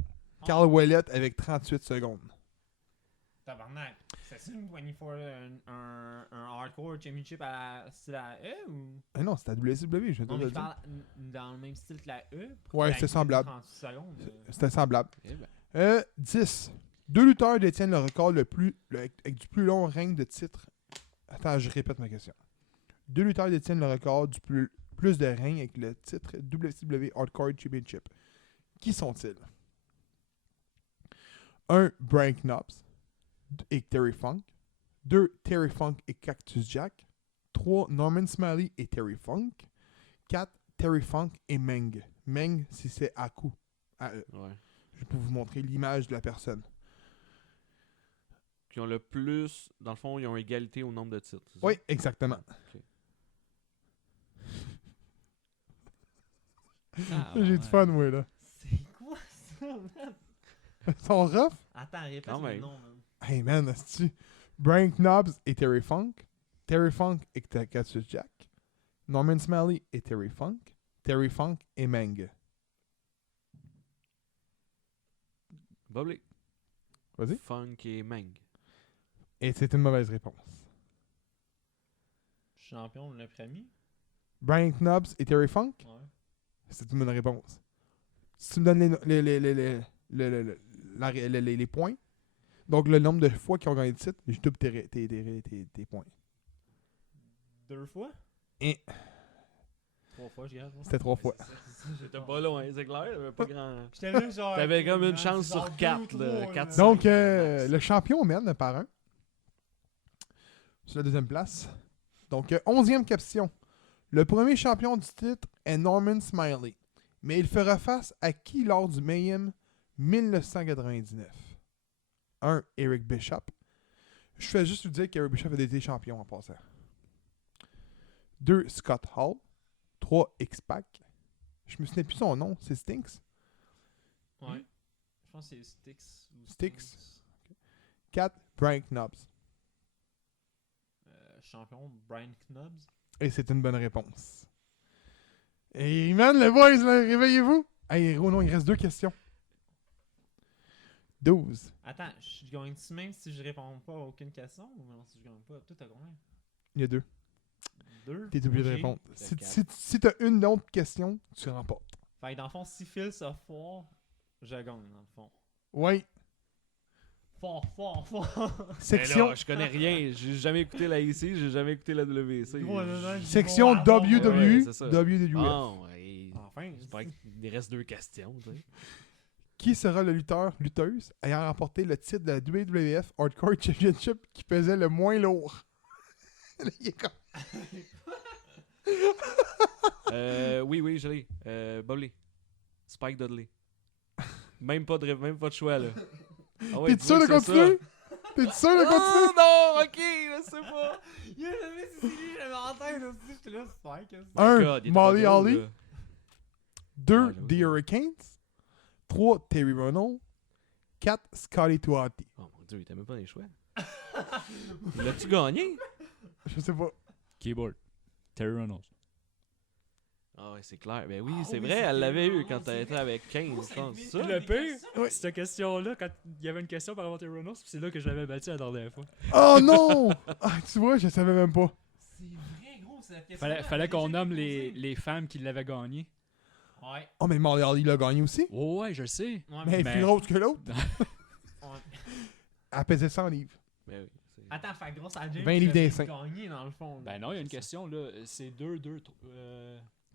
Carl Ouellette avec 38 secondes. Tabarnak. C'est-tu une 24, un hardcore championship style à E ou. Ah non, c'était à WCW, je Non, te mais le je dire. parle dans le même style que la E. Ouais, c'est semblable. 30 secondes. C'était semblable. Eh ben. 10. 2 lutteurs détiennent le record avec du plus long règne de titre. Attends, je répète ma question. 2 lutteurs détiennent le record du plus de règne avec le titre WCW Hardcore Championship. Qui sont-ils? 1. Brian Knobbs et Terry Funk. 2. Terry Funk et Cactus Jack. 3. Norman Smiley et Terry Funk. 4. Terry Funk et Meng. Meng, si c'est Aku. A-E. Ouais. Je peux vous montrer l'image de la personne. Qui ont le plus. Dans le fond, ils ont égalité au nombre de titres. c'est ça? Oui, exactement. Ok. Ah, J'ai ouais. du fun, moi, là. C'est quoi ça, man? Ils sont rough? Attends, répète Quand le même. nom, man. Hey, man, est-ce Brian Knobbs et Terry Funk. Terry Funk et Cactus Jack. Norman Smiley et Terry Funk. Terry Funk et Meng. Bobley. Vas-y. Funk et Meng. Et c'est une mauvaise réponse. Champion le premier? Brian Knobbs et Terry Funk, Ouais. c'est une bonne réponse. Si tu me donnes les points, donc le nombre de fois qu'ils ont gagné le titre, je double tes points. 2 fois? Et 3 fois, je garde. c'était 3 fois. J'étais pas loin, c'est clair. T'avais pas grand. J'étais là, genre. T'avais comme une man, chance c'est genre sur 4, 2 ou là, 3, 4, Donc, max. le champion mène par 1. Sur la deuxième place. Donc, 11e question. Le premier champion du titre est Norman Smiley. Mais il fera face à qui lors du Mayhem 1999? 1. Eric Bishop. Je fais juste vous dire qu'Eric Bishop a été champion en passant. 2. Scott Hall. 3. X-Pac. Je me souviens plus son nom. C'est Stinks. Ouais. Je pense que c'est Styx. Ou Styx. 4. Brian Knobbs. Champion Brian Knobbs. Et c'est une bonne réponse. Et man, les boys, là, réveillez-vous. Hey, non, il reste 2 questions. 12. Attends, je gagne-tu même si je réponds pas à aucune question ou non, si je gagne pas? Toi, t'as combien? Il y a 2. 2? T'es obligé de répondre. J'ai Si t'as une autre question, tu remportes. Fait que dans le fond, si Phil se fort, je gagne dans le fond. Oui. Fort, fort, fort. Section, Mais là, je connais rien. J'ai jamais écouté la IC, j'ai jamais écouté la WC. Gros, là, là, section bon, ah, bon, WWE, ouais, c'est ça. WWF. Bon, ouais. Enfin, J'espère qu'il reste 2 questions, tu sais. Qui sera le lutteuse ayant remporté le titre de la WWF Hardcore Championship qui pesait le moins lourd? Là, il est comme... Oui, je l'ai. Bobley. Spike Dudley. Même pas de choix, là. Ah ouais, T'es-tu sûr de dis-moi que c'est continuer? T'es-tu sûr de ça. continuer? Ah non, ok, je sais pas. Yo, j'avais si lui, j'avais en tête aussi, j'étais là, super, qu'est-ce que c'est? 1. God, il était Molly pas drôle, Holly. là. 2. Ah, j'avoue. The Hurricanes. 3. Terry Ronald. 4. Scotty Tuati. Oh mon dieu, il t'a même pas les choix. L'as-tu gagné? Je sais pas. Keyboard. Terry Reynolds. Ah ouais, c'est clair. Ben oui, Ah c'est oui, vrai, elle c'était l'avait eu vraiment, quand c'est elle était vrai. avec 15, je pense. Ça? Le pire, Oui. cette question-là, quand il y avait une question par rapport à Terry Reynolds, puis c'est là que je l'avais battu la dernière fois. Oh non! Ah, tu vois, je savais même pas. C'est vrai, gros, c'est la question. Fallait qu'on nomme les femmes qui l'avaient gagné. Ouais. Oh, mais Molly Holly l'a gagné aussi. Oh, ouais, je le sais. Ouais, Mais elle est Mais- plus grosse que l'autre. ouais. Elle pesait 100 livres. Ben oui, Attends, fait grâce à James, 20 livres j'avais d'instinct. gagné dans le fond. Ben non, il y a une question, là. C'est 2-2.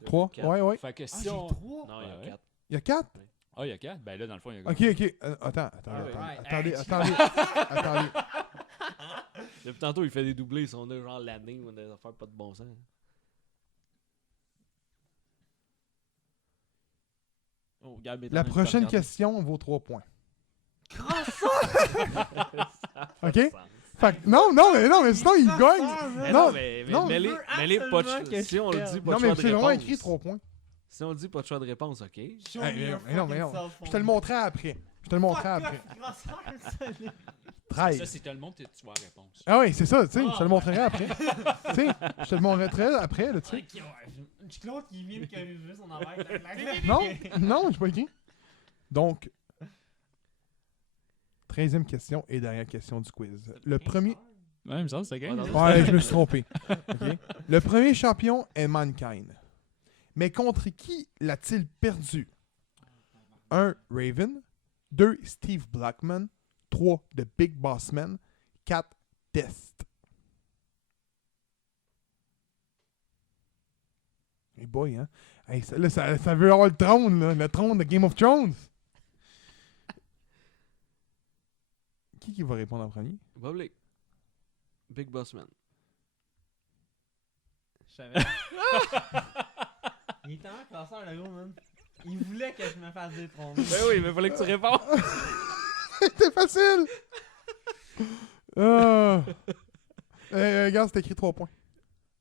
3? quatre. Ouais. Fait que Ah, si j'ai on... 3? Non, il y a Ouais. 4. Il y a 4? Ah, il y a 4? Ben là, dans le fond, il y a... Ok. Attends. ouais. Attendez. Depuis tantôt, il fait des doublés. Ils sont là, genre l'année ou des affaires pas de bon sens. Oh, Gab est en La train de prochaine regarder. question vaut 3 points. Pas Ok? de sens. Fait que, non, mais sinon, il gagne. Mais Non, non, mais je les veux pas absolument que si je on le perde. dit, pas Non, de mais choix de c'est vraiment réponse. écrit 3 points. Si on dit pas de choix de réponse, ok. Show Hey, me your mais non, fucking cell Je te phone. le montrerai après. Fuck off, grosseur, salut. 13. Ça, si tu le montres, tu vois la réponse. Ah oui, c'est ça, tu sais, Ah. je te le montrerai après. Tu sais, je te le montrerai après, là, tu sais. Ok, ouais. Claude qui vient de corriger son envers. Non, j'ai pas écrit. Donc, 13e question et dernière question du quiz. Le premier... Ouais, il me semble que c'est Ah, non. gagné. Ouais, je me suis trompé. Ok. Le premier champion est Mankind. Mais contre qui l'a-t-il perdu? 1. Raven. 2. Steve Blackman. 3. The Big Boss Man. 4. Test. Hey boy, hein? Hey, ça veut avoir le trône, là. Le trône de Game of Thrones. Qui va répondre en premier? Boblé. Big Boss Man. Je savais. Il était en classeur, le gros, man. Il voulait que je me fasse détromper. Ben oui, mais fallait que tu répondes. C'était facile! Regarde, c'est écrit 3 points.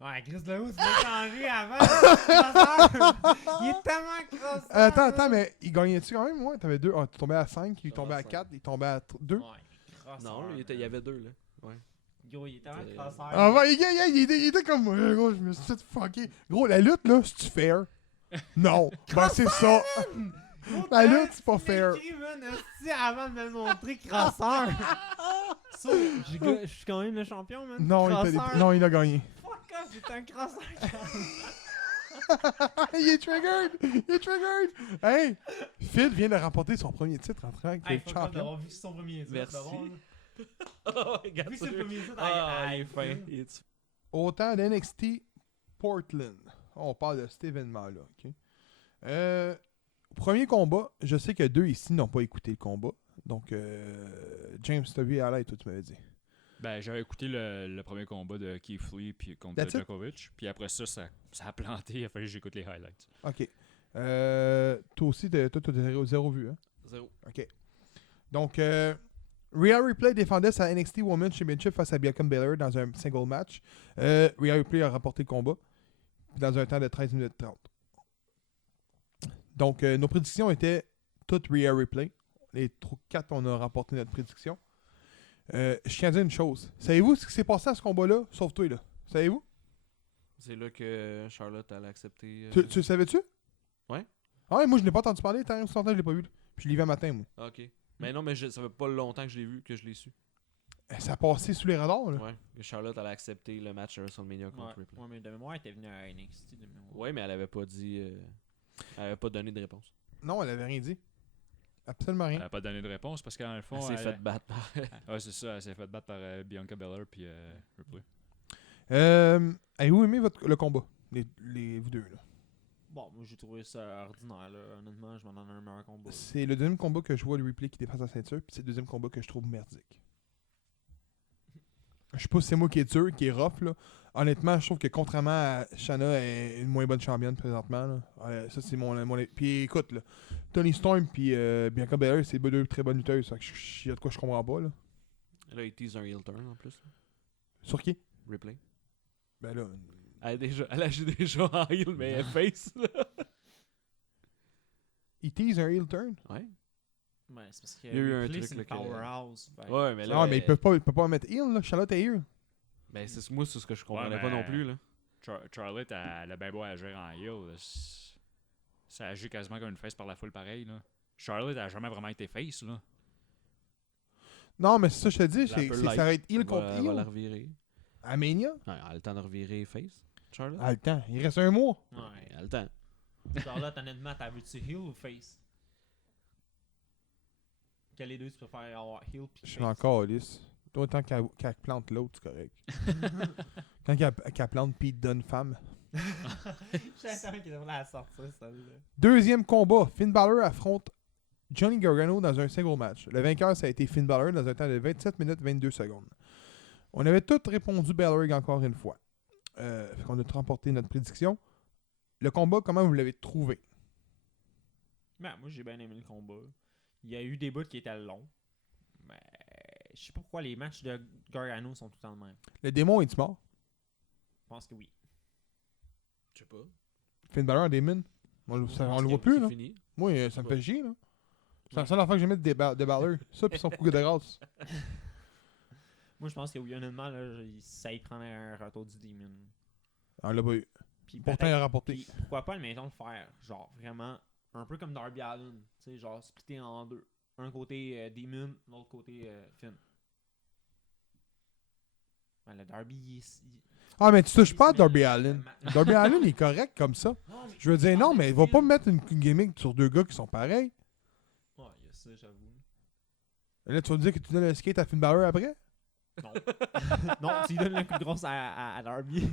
Ouais, Chris Leroux, tu l'as changé avant. Crosseur. Il est tellement crosseur. Attends, mais il gagnait-tu quand même? Ouais, t'avais 2. Ah, tu tombais à 5, il Je tombait à tombais à 4, il tombait à 2. Ouais, crosseur. Non, il y avait 2, là. Ouais. Gros, il est tellement C'est- crosseur. Ah ouais, il était comme gros, je me suis fait fucker. Gros, la lutte, là, c'est-tu fair? Non. Ben, c'est ça. La lutte, c'est pas fair. Écrit, man, esti, avant de me montrer crosseur. So, je suis quand même le champion, man. Non, Crosseur. non, il a gagné. Fuck off, j'étais un crosseur. Il est triggered. Hey, Phil vient de remporter son premier titre en tant que Hey, fuck off champion. d'avoir vu son premier titre. Merci. d'abord, là. Oh, regarde Vu ça. c'est le premier titre, Ah, il est aïe, fin. aïe. Il est- Autant d'NXT Portland. On parle de cet événement-là. OK? Premier combat, je sais que 2 ici n'ont pas écouté le combat. Donc, James, t'as vu à l'aide, toi, tu m'avais dit. Ben, j'avais écouté le premier combat de Keith Lee puis contre That's it? Djokovic. Puis après ça, ça a planté. Il a fallu que j'écoute les highlights. OK. Toi aussi, t'as 0 vue, hein? 0. OK. Donc, Rhea Ripley défendait sa NXT Women's Championship face à Bianca Belair dans un single match. Rhea Ripley a remporté le combat dans un temps de 13 minutes 30. Donc, nos prédictions étaient toutes Rhea Ripley. Les 4, on a remporté notre prédiction. Je tiens à dire une chose. Savez-vous ce qui s'est passé à ce combat-là? Sauf toi, là. Savez-vous? C'est là que Charlotte allait accepter. Tu le savais-tu? Ouais. Ah ouais, moi, je n'ai pas entendu parler. Tant longtemps, je l'ai pas vu. Puis je l'ai vu un matin, moi. Ah, ok. Mais non, mais ça fait pas longtemps que je l'ai vu, que je l'ai su. Ça a passé sous les radars, là. Ouais. Que Charlotte allait accepter le match à WrestleMania Ouais, contre Ripley. ouais, mais de mémoire, elle était venue à NXT de mémoire. Ouais, mais elle avait pas dit. Elle avait pas donné de réponse. Non, elle avait rien dit. Absolument Elle rien. n'a pas donné de réponse parce qu'en le fond. Elle s'est fait battre par. Ouais, c'est ça. Elle s'est fait battre par Bianca Belair puis Ripley. Avez-vous aimé le combat? Vous deux, là. Bon, moi j'ai trouvé ça ordinaire, là. Honnêtement, je m'en donne un meilleur combat. C'est le deuxième combat que je vois le replay qui dépasse la ceinture, puis c'est le deuxième combat que je trouve merdique. Je sais pas si c'est moi qui est dur, qui est rough, là. Honnêtement, je trouve que contrairement à Shanna, elle est une moins bonne championne présentement, là. Ça, c'est mon... Puis écoute, là, Tony Storm puis Bianca Belair, c'est deux très bonnes lutteuses. Fait que il y a de quoi je comprends pas, là. Là, il tease un heel turn en plus. Sur qui? Ripley. Ben là... Elle agit déjà en heel, mais elle face, là. Il tease un heel turn? Ouais. Ouais, c'est parce que Il y a eu un Ripley, truc, c'est là, une que- powerhouse. fait- Ouais, mais là. Non, mais il peut pas mettre heel, là. Charlotte est heel. Ben, moi, c'est ce que je comprenais Ouais, pas mais- non plus, là. Charlotte, elle a bien beau agir en heel. Là, ça agit quasiment comme une face par la foule pareil. Là. Charlotte, elle a jamais vraiment été face. Là. Non, mais c'est ça que je te dis, Elle c'est peut ça l'être. va être heel Elle contre va la heel. revirer. À Mania? Ouais, elle a le temps de revirer face, Charlotte. Ah, le temps. Il reste un mois. Ouais. Elle a le temps. Charlotte, honnêtement, t'as vu-tu heel ou face? Quel des deux tu préfères avoir heel pis Je suis face? encore lisse. Toi, tant qu'elle plante l'autre, c'est correct. Quand qu'elle plante Pete Dunne femme. J'attends qu'il devrait la sortir, celle-là. Deuxième combat, Finn Balor affronte Johnny Gargano dans un single match. Le vainqueur, ça a été Finn Balor dans un temps de 27 minutes 22 secondes. On avait tous répondu Balor encore une fois. On a remporté notre prédiction. Le combat, comment vous l'avez trouvé? Ben, moi, j'ai bien aimé le combat. Il y a eu des bouts qui étaient longs. Mais je sais pas pourquoi les matchs de Gargano sont tout le temps le même. Le démon est-tu mort? Je pense que oui. Je sais pas. Finn Balor en démon? On le voit plus, là. Fini. Moi, ça me fait chier, là. C'est la seule affaire que j'aimais de Balor. Ça, puis son coup de grâce. Moi, je pense que oui, honnêtement, là, ça y prendrait un retour du Demon. On l'a pas eu. Puis Pourtant, il a rapporté. puis pourquoi pas, admettons, le faire, genre, vraiment, un peu comme Darby Allin, tu sais, genre, splitté en deux. Un côté Demon, l'autre côté Finn. Ben, le Darby, Ah, mais tu touches pas à il- Darby Allin. Darby Allin est correct comme ça. Non, mais- Je veux dire, non, mais il va Finn- pas me mettre une gimmick sur deux gars qui sont pareils. Ouais, il y a ça, j'avoue. Là, tu vas me dire que tu donnes le skate à Finn Balor après? Non. Non, tu lui donnes le coup de grosse à Darby.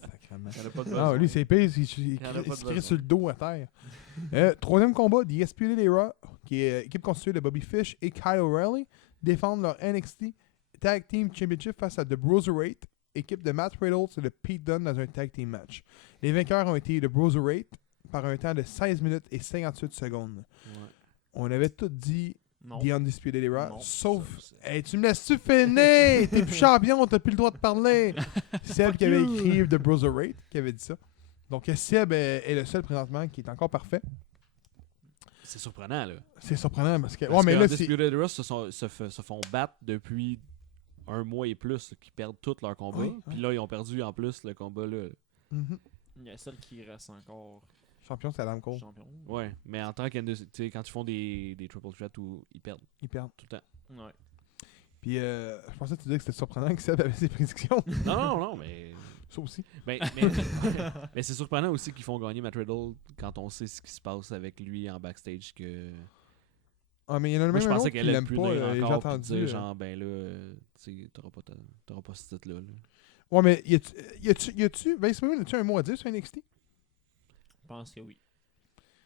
Sacrément. Il y en a pas de Ah, besoin. lui, c'est pire, il Il y en a pas de se crie besoin. sur le dos à terre. Troisième combat, The SPLA Era, qui est équipe constituée de Bobby Fish et Kyle O'Reilly, défendent leur NXT Tag Team Championship face à The Broserweight, équipe de Matt Riddle et de Pete Dunne dans un tag team match. Les vainqueurs ont été The Broserweight par un temps de 16 minutes et 58 secondes. Ouais. On avait tout dit Non. The Undisputed Era, Non. sauf... Ça, Hey, tu me laisses-tu finir? T'es plus champion, t'as plus le droit de parler. Seb qui avait écrit The Broserweight, qui avait dit ça. Donc Seb est le seul présentement qui est encore parfait. C'est surprenant, là. C'est surprenant parce que... Parce Ouais, mais que là, c'est... Undisputed Era se font battre depuis un mois et plus, qui perdent tous leurs combats. Oui, Puis oui. là, ils ont perdu en plus le combat là. Mhm. Il y a celle qui reste encore Champion, c'est Adam Cole. champion. Ouais, mais en tant que quand ils font des triple threats où ils perdent Ils perdent. tout le temps. Ouais. Puis je pensais que tu disais que c'était surprenant que Seb avait ses prédictions. Non, mais. Ça aussi. Mais c'est surprenant aussi qu'ils font gagner Matt Riddle quand on sait ce qui se passe avec lui en backstage. Que... Ah, mais il y en a Moi, même je un pensais autre qui qu'elle allait l'aime le pas. punir J'ai encore. Puis entendu. dire, genre, ben là, tu sais, t'auras pas ce titre-là. Là. Ouais, mais y a-tu... Vince McMahon, as-tu un mot à dire sur NXT? Je pense que oui.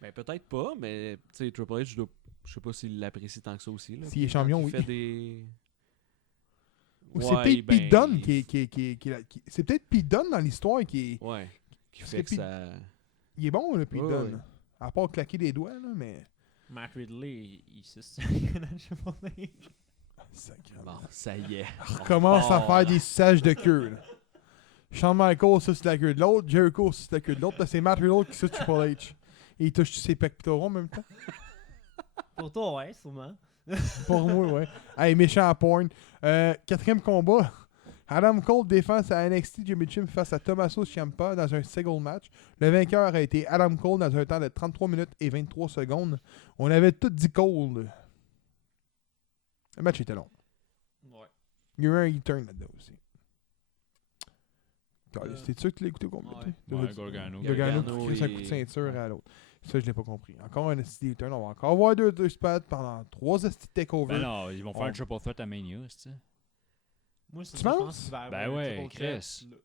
Ben peut-être pas, mais tu sais, Triple H, je sais pas s'il l'apprécie tant que ça aussi. Là. S'il est Quand champion, il oui. fait des. Ou c'est Ouais, peut-être ben, Pete Dunne c'est peut-être Pete Dunne dans l'histoire qui est... Ouais. Qui Parce fait que que Pete- ça. Il est bon, le Pete Ouais, Dunne. ouais. À part claquer des doigts, là, mais... Matt Ridley, il se sait. Bon, ça y est. Commence à Oh. faire des suçages de queue, là. Shawn Michaels, ça c'est la queue de l'autre. Jericho, ça c'est la queue de l'autre. Là, c'est Matt Riddle qui suce Triple H. Et il touche ses pectoraux en même temps. Pour toi, ouais, sûrement. Pour moi, ouais. Hey, méchant à porn. Quatrième combat. Adam Cole défend sa NXT Championship face à Tommaso Ciampa dans un single match. Le vainqueur a été Adam Cole dans un temps de 33 minutes et 23 secondes. On avait tout dit Cole. Le match était long. Ouais. Il y a eu un E-turn là-dedans aussi. Euh, C'était sûr que tu l'as écouté au complet? ouais. toi? Ouais, Gargano. Gargano Gargano qui crisse un et- coup de ceinture à l'autre. Ça, je l'ai pas compris. Encore un esti turn. On va encore avoir deux spots pendant 3 esti takeovers. Ben non, ils vont faire On- un triple threat à Mania, c'est ça? Moi, c'est Tu ça, je penses? pense qu'il va y Ben avoir un ouais, triple threat, Chris. là.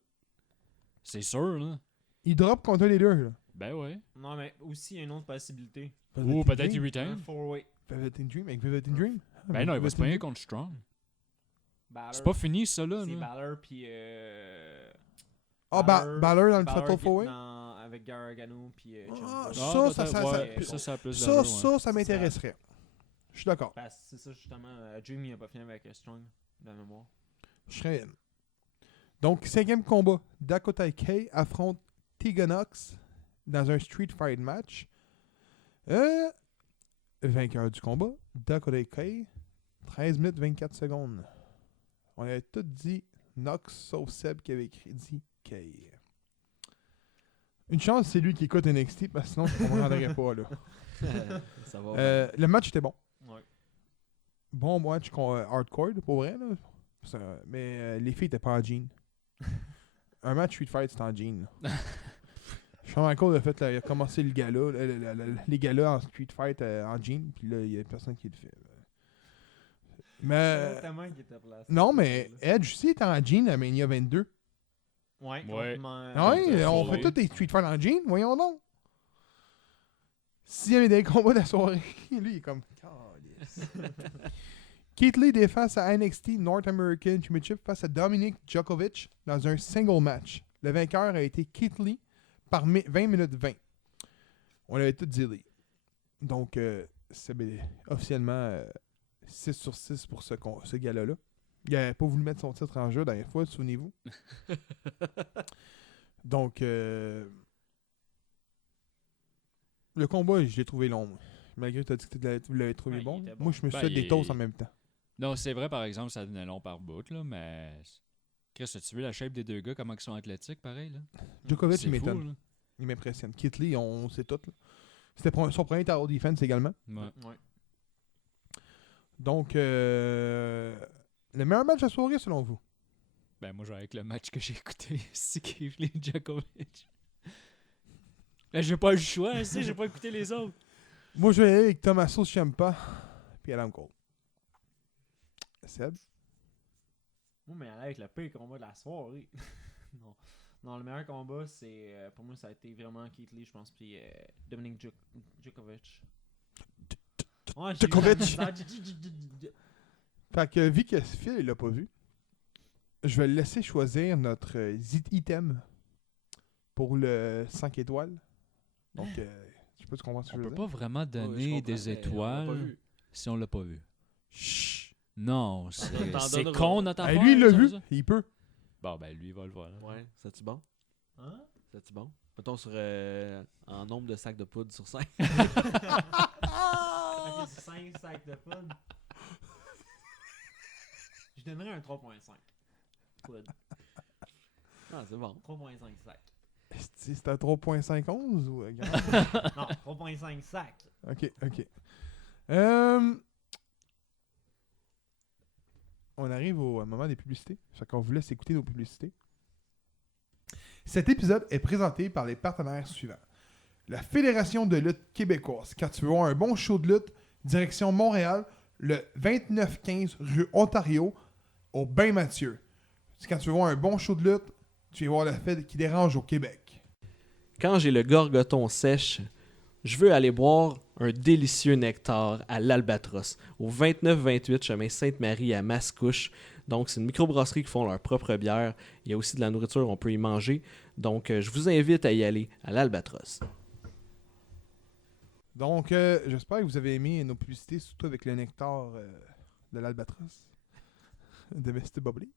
C'est sûr, là. Il drop contre les deux. Là. Ben ouais. Non, mais aussi, il y a une autre possibilité. Ou Velveteen peut-être il Dream. retain. Un four-way. Velveteen Dream avec Velveteen Dream. Ah, Ben non, il va se Velveteen payer Dream. contre Strong. Balor. C'est pas fini, ça, là. C'est là. Balor, puis... Ah, Balor dans le Fatal qui est 4-Way. avec Gargano, puis... Ah, Ciampa. ça, peut-être, ça- ça a plus Ça, d'allure, ça, ouais. ça m'intéresserait. Je suis d'accord. Parce que c'est ça, justement. Dream, il a pas fini avec Strong, de la mémoire. Je serais in. Donc, cinquième combat. Dakota Kai affronte Tegan Nox dans un Street Fight match. Vainqueur du combat, Dakota Kai, 13 minutes 24 secondes. On avait tout dit Nox, sauf Seb qui avait écrit dit Kai. Une chance, c'est lui qui écoute NXT, parce que sinon, je ne comprendrais pas. Là. Ça va. Le match était bon. Ouais. Bon match hardcore, pour vrai. Là. Mais les filles n'étaient pas en jean. Un match Street Fight, c'était en jean. là. Shawn Michaels il a commencé le gala, les galas en Street Fight en jean, puis là, il n'y a personne qui le fait. Mais. Tellement qu'il était placé. Non, mais Edge aussi était en jean à Mania 22. Ouais. Ouais. Ah oui, Contre on Foley. fait tous des Street Fighter en jean, voyons donc. S'il y avait des combats de la soirée, lui, il est comme. Calisse. Keith Lee défend sa NXT North American Championship face à Dominic Djokovic dans un single match. Le vainqueur a été Keith Lee par 20 minutes 20. On avait tout dit Lee. Donc, c'est officiellement 6 sur 6 pour ce gars-là. Il n'avait pas voulu mettre son titre en jeu la dernière fois, souvenez-vous. Donc, le combat, je l'ai trouvé long. Moi. Malgré que tu as dit que tu l'avais trouvé Ouais, il bon. était bon. Moi, je me suis Ben, fait des toasts en même temps. Non, c'est vrai, par exemple, ça devenait long par bout, là, mais. Chris, as-tu vu la shape des deux gars, comment ils sont athlétiques, pareil, là? Djokovic, C'est il fou, m'étonne. là. Il m'impressionne. Keith Lee, on sait tout. Là. C'était son premier tower defense également. Ouais. Ouais. Donc, le meilleur match de la soirée, selon vous? Ben, moi, j'ai avec le match que j'ai écouté, c'est Keith Lee Djokovic. Là, j'ai pas le choix, tu sais, j'ai pas écouté les autres. Moi, je vais aller avec Tommaso Ciampa puis Adam Cole. Seb? Moi, mais avec le pire combat de la soirée. non. Non, le meilleur combat, c'est. Pour moi, ça a été vraiment Keith Lee, je pense, puis Dominic Djokovic. Ouais, j'ai eu Djokovic. la misère. Fait que, vu que Phil, il l'a pas vu, je vais le laisser choisir notre item pour le 5 étoiles. Donc, je sais pas si tu comprends ce que On je veux peut dire. pas vraiment Ouais, donner je comprends, des mais on l'a pas étoiles vu. si on l'a pas vu. Chut! Non, On c'est t'en c'est donnera. con notre affaire. Lui, il l'a ça, vu, ça. il peut. Bon, ben, lui, il va le voir. là. Ouais, c'est-tu bon? Hein? C'est-tu bon? Mettons sur en nombre de sacs de poudre sur 5. Ok, c'est 5 sacs de poudre. Je donnerais un 3.5. Poudre. Ah, c'est bon. 3.5 sacs. C'est à 3.511 ou... Non, 3.5 sacs. Ok. On arrive au moment des publicités. Fait qu'on vous laisse écouter nos publicités. Cet épisode est présenté par les partenaires suivants. La Fédération de lutte québécoise. Quand tu veux voir un bon show de lutte, direction Montréal, le 2915 rue Ontario, au Bain Mathieu. Quand tu veux voir un bon show de lutte, tu vas voir la fête qui dérange au Québec. Quand j'ai le gorgoton sèche, je veux aller boire un délicieux nectar à l'Albatros, au 29-28 chemin Sainte-Marie à Mascouche. Donc, c'est une microbrasserie qui font leur propre bière. Il y a aussi de la nourriture, on peut y manger. Donc, je vous invite à y aller à l'Albatros. Donc, j'espère que vous avez aimé nos publicités, surtout avec le nectar de l'Albatros de Mr. Bubbly.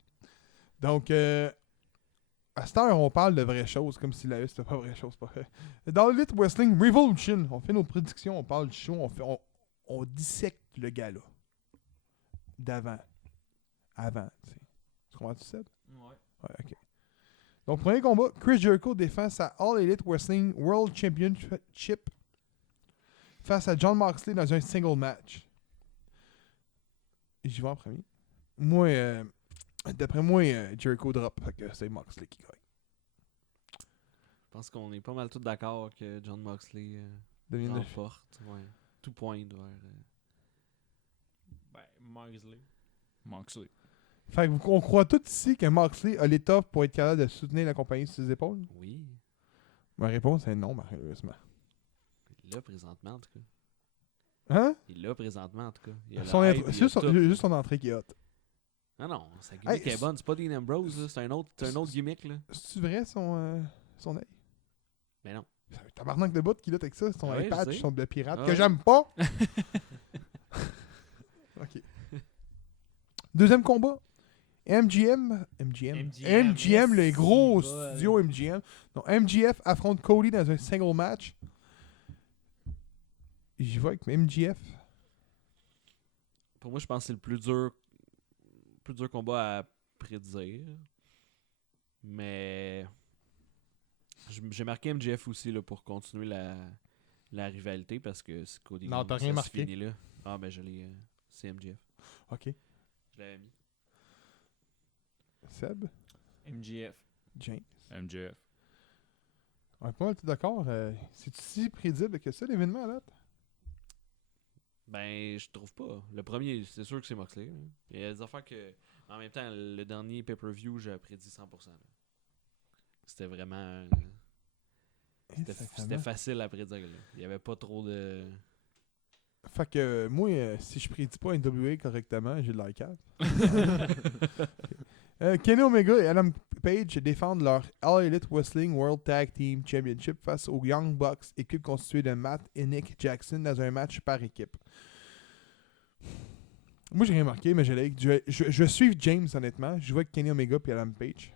Donc, à cette heure, on parle de vraies choses, comme si la c'était pas vraie chose. Pas vrai. Dans le Elite Wrestling Revolution, on fait nos prédictions, on parle du show, on dissecte le gala. D'avant. Avant, tu sais. Tu comprends tout ça? Ouais. Ouais, ok. Donc, premier combat, Chris Jericho défend sa All Elite Wrestling World Championship face à John Moxley dans un single match. J'y vais en premier. Moi, d'après moi, Jericho drop, fait que c'est Moxley qui gagne. Je pense qu'on est pas mal tous d'accord que John Moxley Devine le- remporte. Ouais. Tout pointe vers... Ben, Moxley. Moxley. Fait que on croit tous ici que Moxley a l'étoffe pour être capable de soutenir la compagnie sur ses épaules? Oui. Ma réponse est non, malheureusement. Il l'a présentement, en tout cas. Hein? Il l'a présentement, en tout cas. Il a Son la intro- hype, il c'est a juste, tout. juste son entrée qui est hot. Non, non, sa gimmick Hey, est bonne. C'est pas Dean Ambrose, là. C'est un autre gimmick, là. C'est-tu vrai son œil? Mais non. C'est un tabarnak de bout qu'il a avec ça, son Ouais, eye je patch, sais. son de pirate, Ah que ouais. j'aime pas. Ok. Deuxième combat. MGM, le gros Festival. studio MGM. Donc, MGF affronte Cody dans un single match. J'y vais avec MGF. Pour moi, je pense que c'est le plus dur combat à prédire. Mais j'ai marqué MJF aussi là, pour continuer la rivalité parce que c'est Cody Non, Rhodes, t'as rien ça se marqué. finit là. Ah ben je l'ai. C'est MJF. Ok. Je l'avais mis. Seb, MGF. James. MJF. On est pas mal tout d'accord. C'est si prédisible que ça, l'événement, là? Ben, je trouve pas. Le premier, c'est sûr que c'est Moxley. Là. Il y a des affaires que. En même temps, le dernier pay-per-view, j'ai prédit 100%. Là. C'était vraiment. C'était facile à prédire. Là. Il y avait pas trop de. Fait que moi, si je prédis pas NWA correctement, j'ai de la carte. Kenny Omega et Adam Page défendent leur All Elite Wrestling World Tag Team Championship face aux Young Bucks, équipe constituée de Matt et Nick Jackson dans un match par équipe. Moi, j'ai rien marqué, mais je vais suivre James, honnêtement. Je vois Kenny Omega et Adam Page.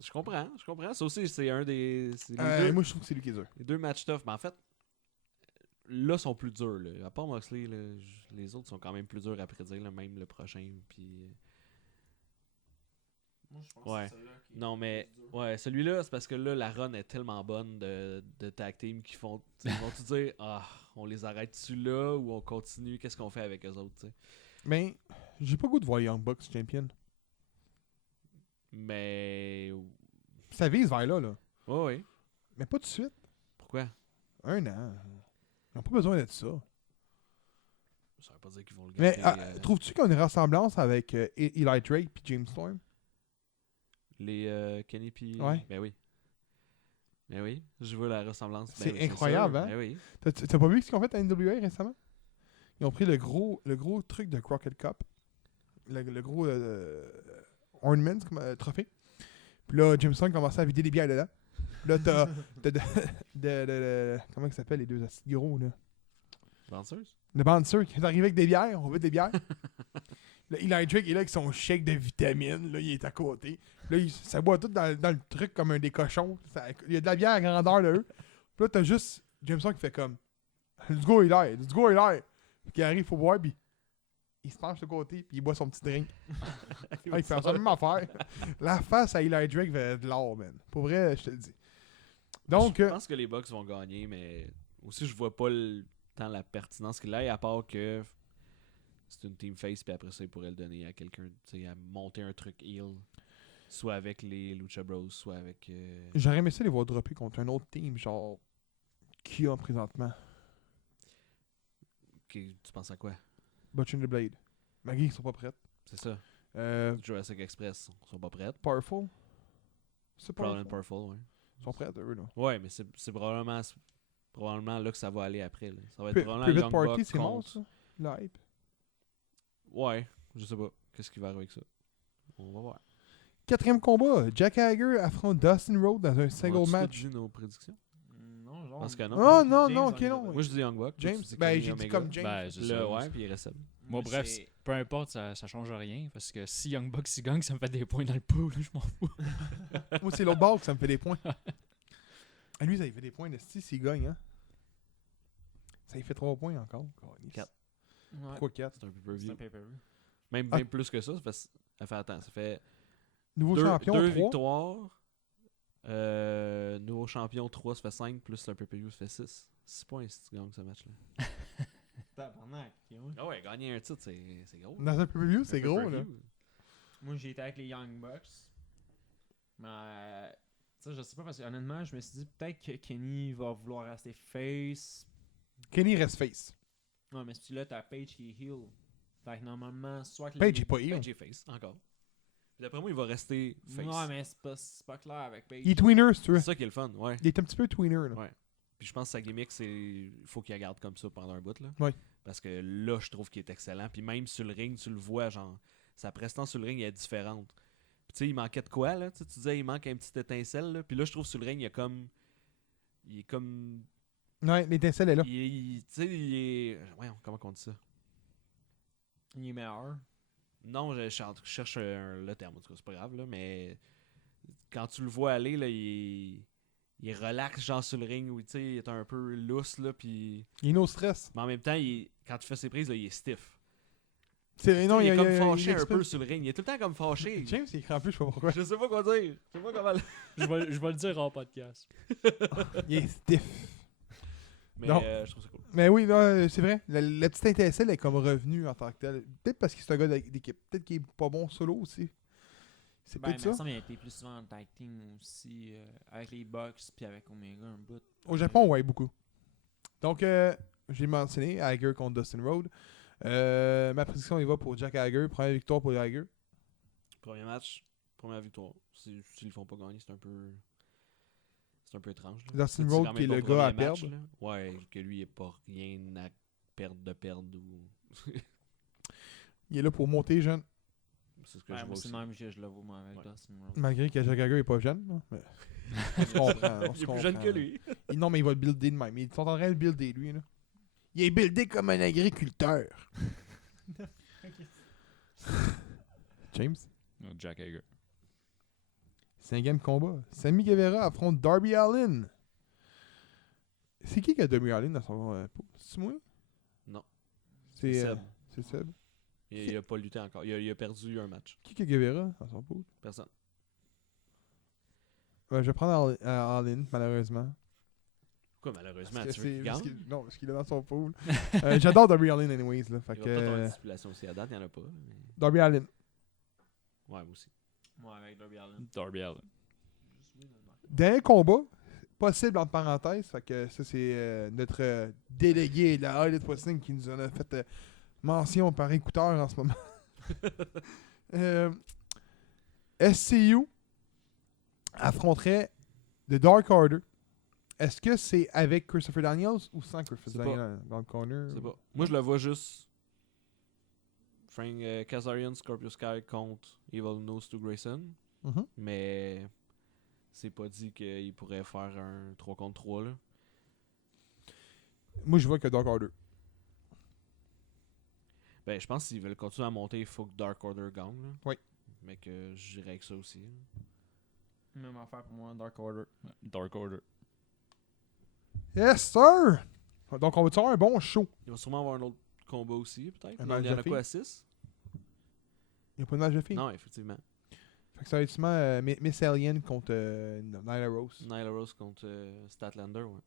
Je comprends. Ça aussi, c'est un des. C'est les, deux, Moi, je trouve que c'est lui qui est dur. les deux matchs tough. Mais en fait, là, sont plus durs. Là. À part Moxley, là, les autres sont quand même plus durs à prédire, là, même le prochain. Puis. Moi, je pense Ouais. que c'est celle-là qui est Non, mais plus dur. ouais, celui-là, c'est parce que là, la run est tellement bonne de tag team qu'ils font. Ils vont te dire, on les arrête-tu là ou on continue, qu'est-ce qu'on fait avec eux autres, tu sais. Mais j'ai pas le goût de voir les Young Bucks champion. Mais. Ça vise vers là, là. Ouais, ouais. Mais pas tout de suite. Pourquoi? 1 an. Ils n'ont pas besoin de ça. Ça veut pas dire qu'ils vont le Mais garder. trouves-tu qu'il y a une ressemblance avec Eli Drake et James Storm? Les Kenny puis. Ouais. Ben oui. Ben oui, je vois la ressemblance. Ben C'est oui, incroyable, sûr. hein? Ben oui. T'as pas vu ce qu'ils ont fait à NWA récemment? Ils ont pris le gros truc de Crockett Cup. Le gros ornament, comme trophée. Puis là, James Storm commençait à vider des bières dedans. Puis là, t'as comment ça s'appelle les deux assis gros, là? Danseuse? Le bouncer qui est arrivé avec des bières, on veut des bières. Là, Eli Drake est là avec son shake de vitamines, là, il est à côté. Là, ça boit tout dans le truc comme un des cochons. Il y a de la bière à grandeur de eux. Puis là, t'as juste Jameson qui fait comme Let's go Eli, let's go Eli. Puis il arrive, il faut boire, puis il se penche de côté, puis il boit son petit drink. Il fait ça même affaire. La face à Eli Drake fait de l'or, man. Pour vrai, je te le dis. Donc, Je pense que les Bucks vont gagner, mais aussi, je vois pas tant la pertinence qu'il a, à part que c'est une team face, puis après ça, il pourrait le donner à quelqu'un, tu sais, à monter un truc heel. Soit avec les Lucha Bros, soit avec. j'aurais aimé ça les voir dropper contre un autre team, genre qui a présentement Tu penses à quoi? Butch and the Blade. Maggie, ils sont pas prêtes. C'est ça. Jurassic Express, ils sont pas prêts. Powerful. C'est Proud and Powerful. Powerful, ouais. Ils sont prêts, eux, là. Ouais, mais c'est probablement là que ça va aller après. Là. Ça va être Pri- probablement Private Young Party, Bucks c'est mort, contre. ça? Le hype. Ouais, je sais pas. Qu'est-ce qui va arriver avec ça? On va voir. 4e combat, Jack Hager affronte Dustin Rhodes dans un single On a-tu match. tout dit nos prédictions? Non, genre. Parce que non. Oh non, James non, en ok, est non. pas. Moi, je dis Young Bucks. James, toi, tu dis ben Kenny j'ai dit Omega. comme James. Ben, c'est Là, ça. ouais, puis il reste. Moi, bref, peu importe, ça change rien. Parce que si Young Bucks y gagne, ça me fait des points dans le pool. Je m'en fous. Moi, c'est l'autre bord que ça me fait des points. À lui, ça lui fait des points de style s'il gagne, hein. Ça lui fait 3 points encore. 4. Ouais. Pourquoi 4? C'est un C'est pay-per-view. un pay-per-view. Même Ah. plus que ça. Ça fait Nouveau 2 champion, 3. victoires. Nouveau champion 3, ça fait 5. Plus un pay-per-view, ça fait 6. 6 points si tu gagnes ce match-là. Tabarnak, ok, ouais. Ah ouais, gagner un titre, c'est gros. Dans un pay-per-view, c'est Un gros, là. pay-per-view. Moi, j'ai été avec les Young Bucks. Mais, tu sais, je sais pas parce que honnêtement, je me suis dit peut-être que Kenny va vouloir rester face. Kenny reste face. Non, mais si là, t'as Page qui est heel. Fait que normalement, soit que Page est pas heel. Page est face, encore. D'après moi, il va rester face. Ouais, mais c'est pas clair avec Page. Il est tweener, si tu veux. C'est ça qui est le fun, ouais. Il est un petit peu tweener, là. Ouais. Puis je pense que sa gimmick, il faut qu'il la garde comme ça pendant un bout, là. Ouais. Parce que là, je trouve qu'il est excellent. Puis même sur le ring, tu le vois, genre, sa prestance sur le ring est différente. Puis tu sais, il manquait de quoi, là? Tu sais, tu disais, il manque un petit étincelle, là. Puis là, je trouve sur le ring, il est comme. Ouais, l'étincelle est là. Tu sais, il est. Voyons, comment on dit ça? Il est meilleur. Non, je cherche le terme, en tout cas, c'est pas grave, là, mais quand tu le vois aller, là, il relaxe, genre, sur le ring, où, tu sais, il est un peu lousse, là, puis... Il est no stress. Mais en même temps, quand tu fais ses prises, là, il est stiff. Non, il est comme il fâché un exprime. peu sur le ring. Il est tout le temps comme fâché. James, il écrit en plus, je sais pas pourquoi. Je sais pas quoi dire. Je sais pas comment... Je vais le dire en podcast. Il est stiff. Mais Non. je trouve ça cool. Mais oui, là, c'est vrai. La petite étincelle est comme revenue en tant que telle. Peut-être parce que c'est un gars d'équipe. Peut-être qu'il est pas bon solo aussi. C'est Ben, peut-être il me ça. semble qu'il a été plus souvent en tag team aussi. Avec les Bucks puis avec Omega un bout. Au Japon, ouais, beaucoup. Donc, j'ai mentionné, Hager contre Dustin Rhodes. Ma prédiction, il va pour Jack Hager. Première victoire pour Hager. Premier match, première victoire. S'ils le font pas gagner, c'est un peu étrange. Là. Dustin C'est Rhodes, quand qui est même le ton gars à premier match, perdre. là. Ouais, que lui, il n'a pas rien à perdre ou... Il est là pour monter jeune. c'est ce que Ouais, je moi, vois c'est aussi. même que je le vois, moi, avec Ouais. Dustin Rhodes. Malgré que Jack Hager n'est pas jeune. Là, mais on se comprend. On il se est plus jeune comprend. que lui. Non, mais il va le builder de même. Ils sont en train de le builder, lui. Là. Il est buildé comme un agriculteur. James, Jack Hager. 5e combat. Sammy Guevara affronte Darby Allin. C'est qui a Darby Allin dans son pot? C'est moi? Non. C'est Seb. c'est Seb. Il a pas lutté encore. Il a perdu un match. Qui a Guevara dans son pot? Personne. Je vais prendre Allin, malheureusement. Pourquoi malheureusement, Parce que tu veux qu'il parce gagne? qu'il- non, parce qu'il est dans son pool. J'adore Darby Allin, anyways. Là, fait Il que, va peut-être avoir une stipulation aussi à date, il n'y en a pas. Mais... Darby Allin. Ouais, moi aussi. Moi, avec Darby Allin. Darby Allin. Dernier combat, possible entre parenthèses. Fait que ça, c'est notre délégué de la Highlight Wrestling qui nous en a fait mention par écouteur en ce moment. SCU affronterait The Dark Order. Est-ce que c'est avec Christopher Daniels ou sans Christopher C'est pas. Daniels dans le corner? C'est pas. Moi, je le vois juste. Frank Kazarian, Scorpio Sky contre Evil Nose to Grayson. Mhm. Mais c'est pas dit qu'il pourrait faire un 3 contre 3 là. Moi, je vois que Dark Order. Ben, je pense que s'ils veulent continuer à monter, il faut que Dark Order gagne. Là. Oui. Mais que j'irais avec ça aussi. Là. Même affaire pour moi, Dark Order. Dark Order. Yes, sir! Donc, on va te faire un bon show. Il va sûrement avoir un autre combat aussi, peut-être. Un Non, match il y en de a filles? quoi, 6? Il n'y a pas de match de filles. Non, effectivement. Fait que ça va être sûrement Miss Alien contre Nyla Rose. Nyla Rose contre Statlander, ouais.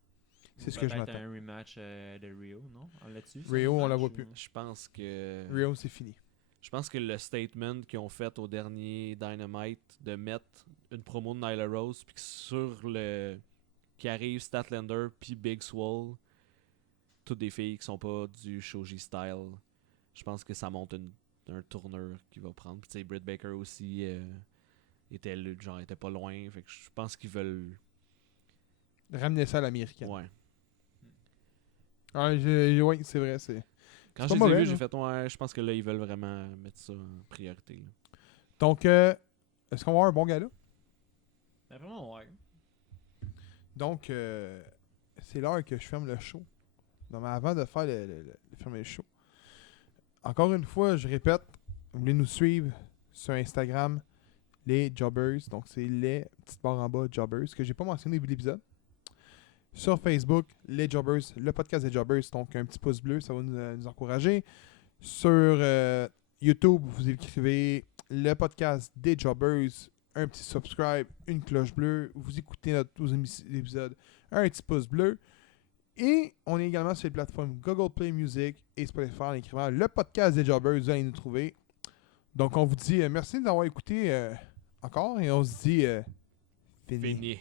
C'est ce que je Peut-être m'attends. un rematch de Rio, non? On l'a dessus. Rio, on la voit plus. Je pense que... Rio, c'est fini. Je pense que le statement qu'ils ont fait au dernier Dynamite de mettre une promo de Nyla Rose puis que sur le qui arrive Statlander puis Big Swole, toutes des filles qui sont pas du Shoji style. Je pense que ça monte un tourneur qui va prendre. Puis tu sais, Britt Baker aussi était pas loin. Fait que je pense qu'ils veulent. Ramener ça à l'américaine. Ouais. Oui, c'est vrai. Quand C'est je pas les ai mauvais, vus, j'ai là. fait ouais, je pense que là ils veulent vraiment mettre ça en priorité. Là. Donc, est-ce qu'on va avoir un bon gala? D'après moi, ouais. Donc, c'est l'heure que je ferme le show. Non, mais avant de faire le fermer le show, encore une fois, je répète, vous voulez nous suivre sur Instagram, les Jobbers. Donc, c'est les petites barres en bas Jobbers, que j'ai pas mentionné au début de l'épisode. Sur Facebook, les Jobbers, le podcast des Jobbers. Donc, un petit pouce bleu, ça va nous encourager. Sur YouTube, vous écrivez le podcast des Jobbers, un petit subscribe, une cloche bleue. Vous écoutez tous les épisodes, un petit pouce bleu. Et on est également sur les plateformes Google Play Music et Spotify en écrivant le podcast des Jobbers. Vous allez nous trouver. Donc, on vous dit merci d'avoir écouté encore et on se dit fini. Fini.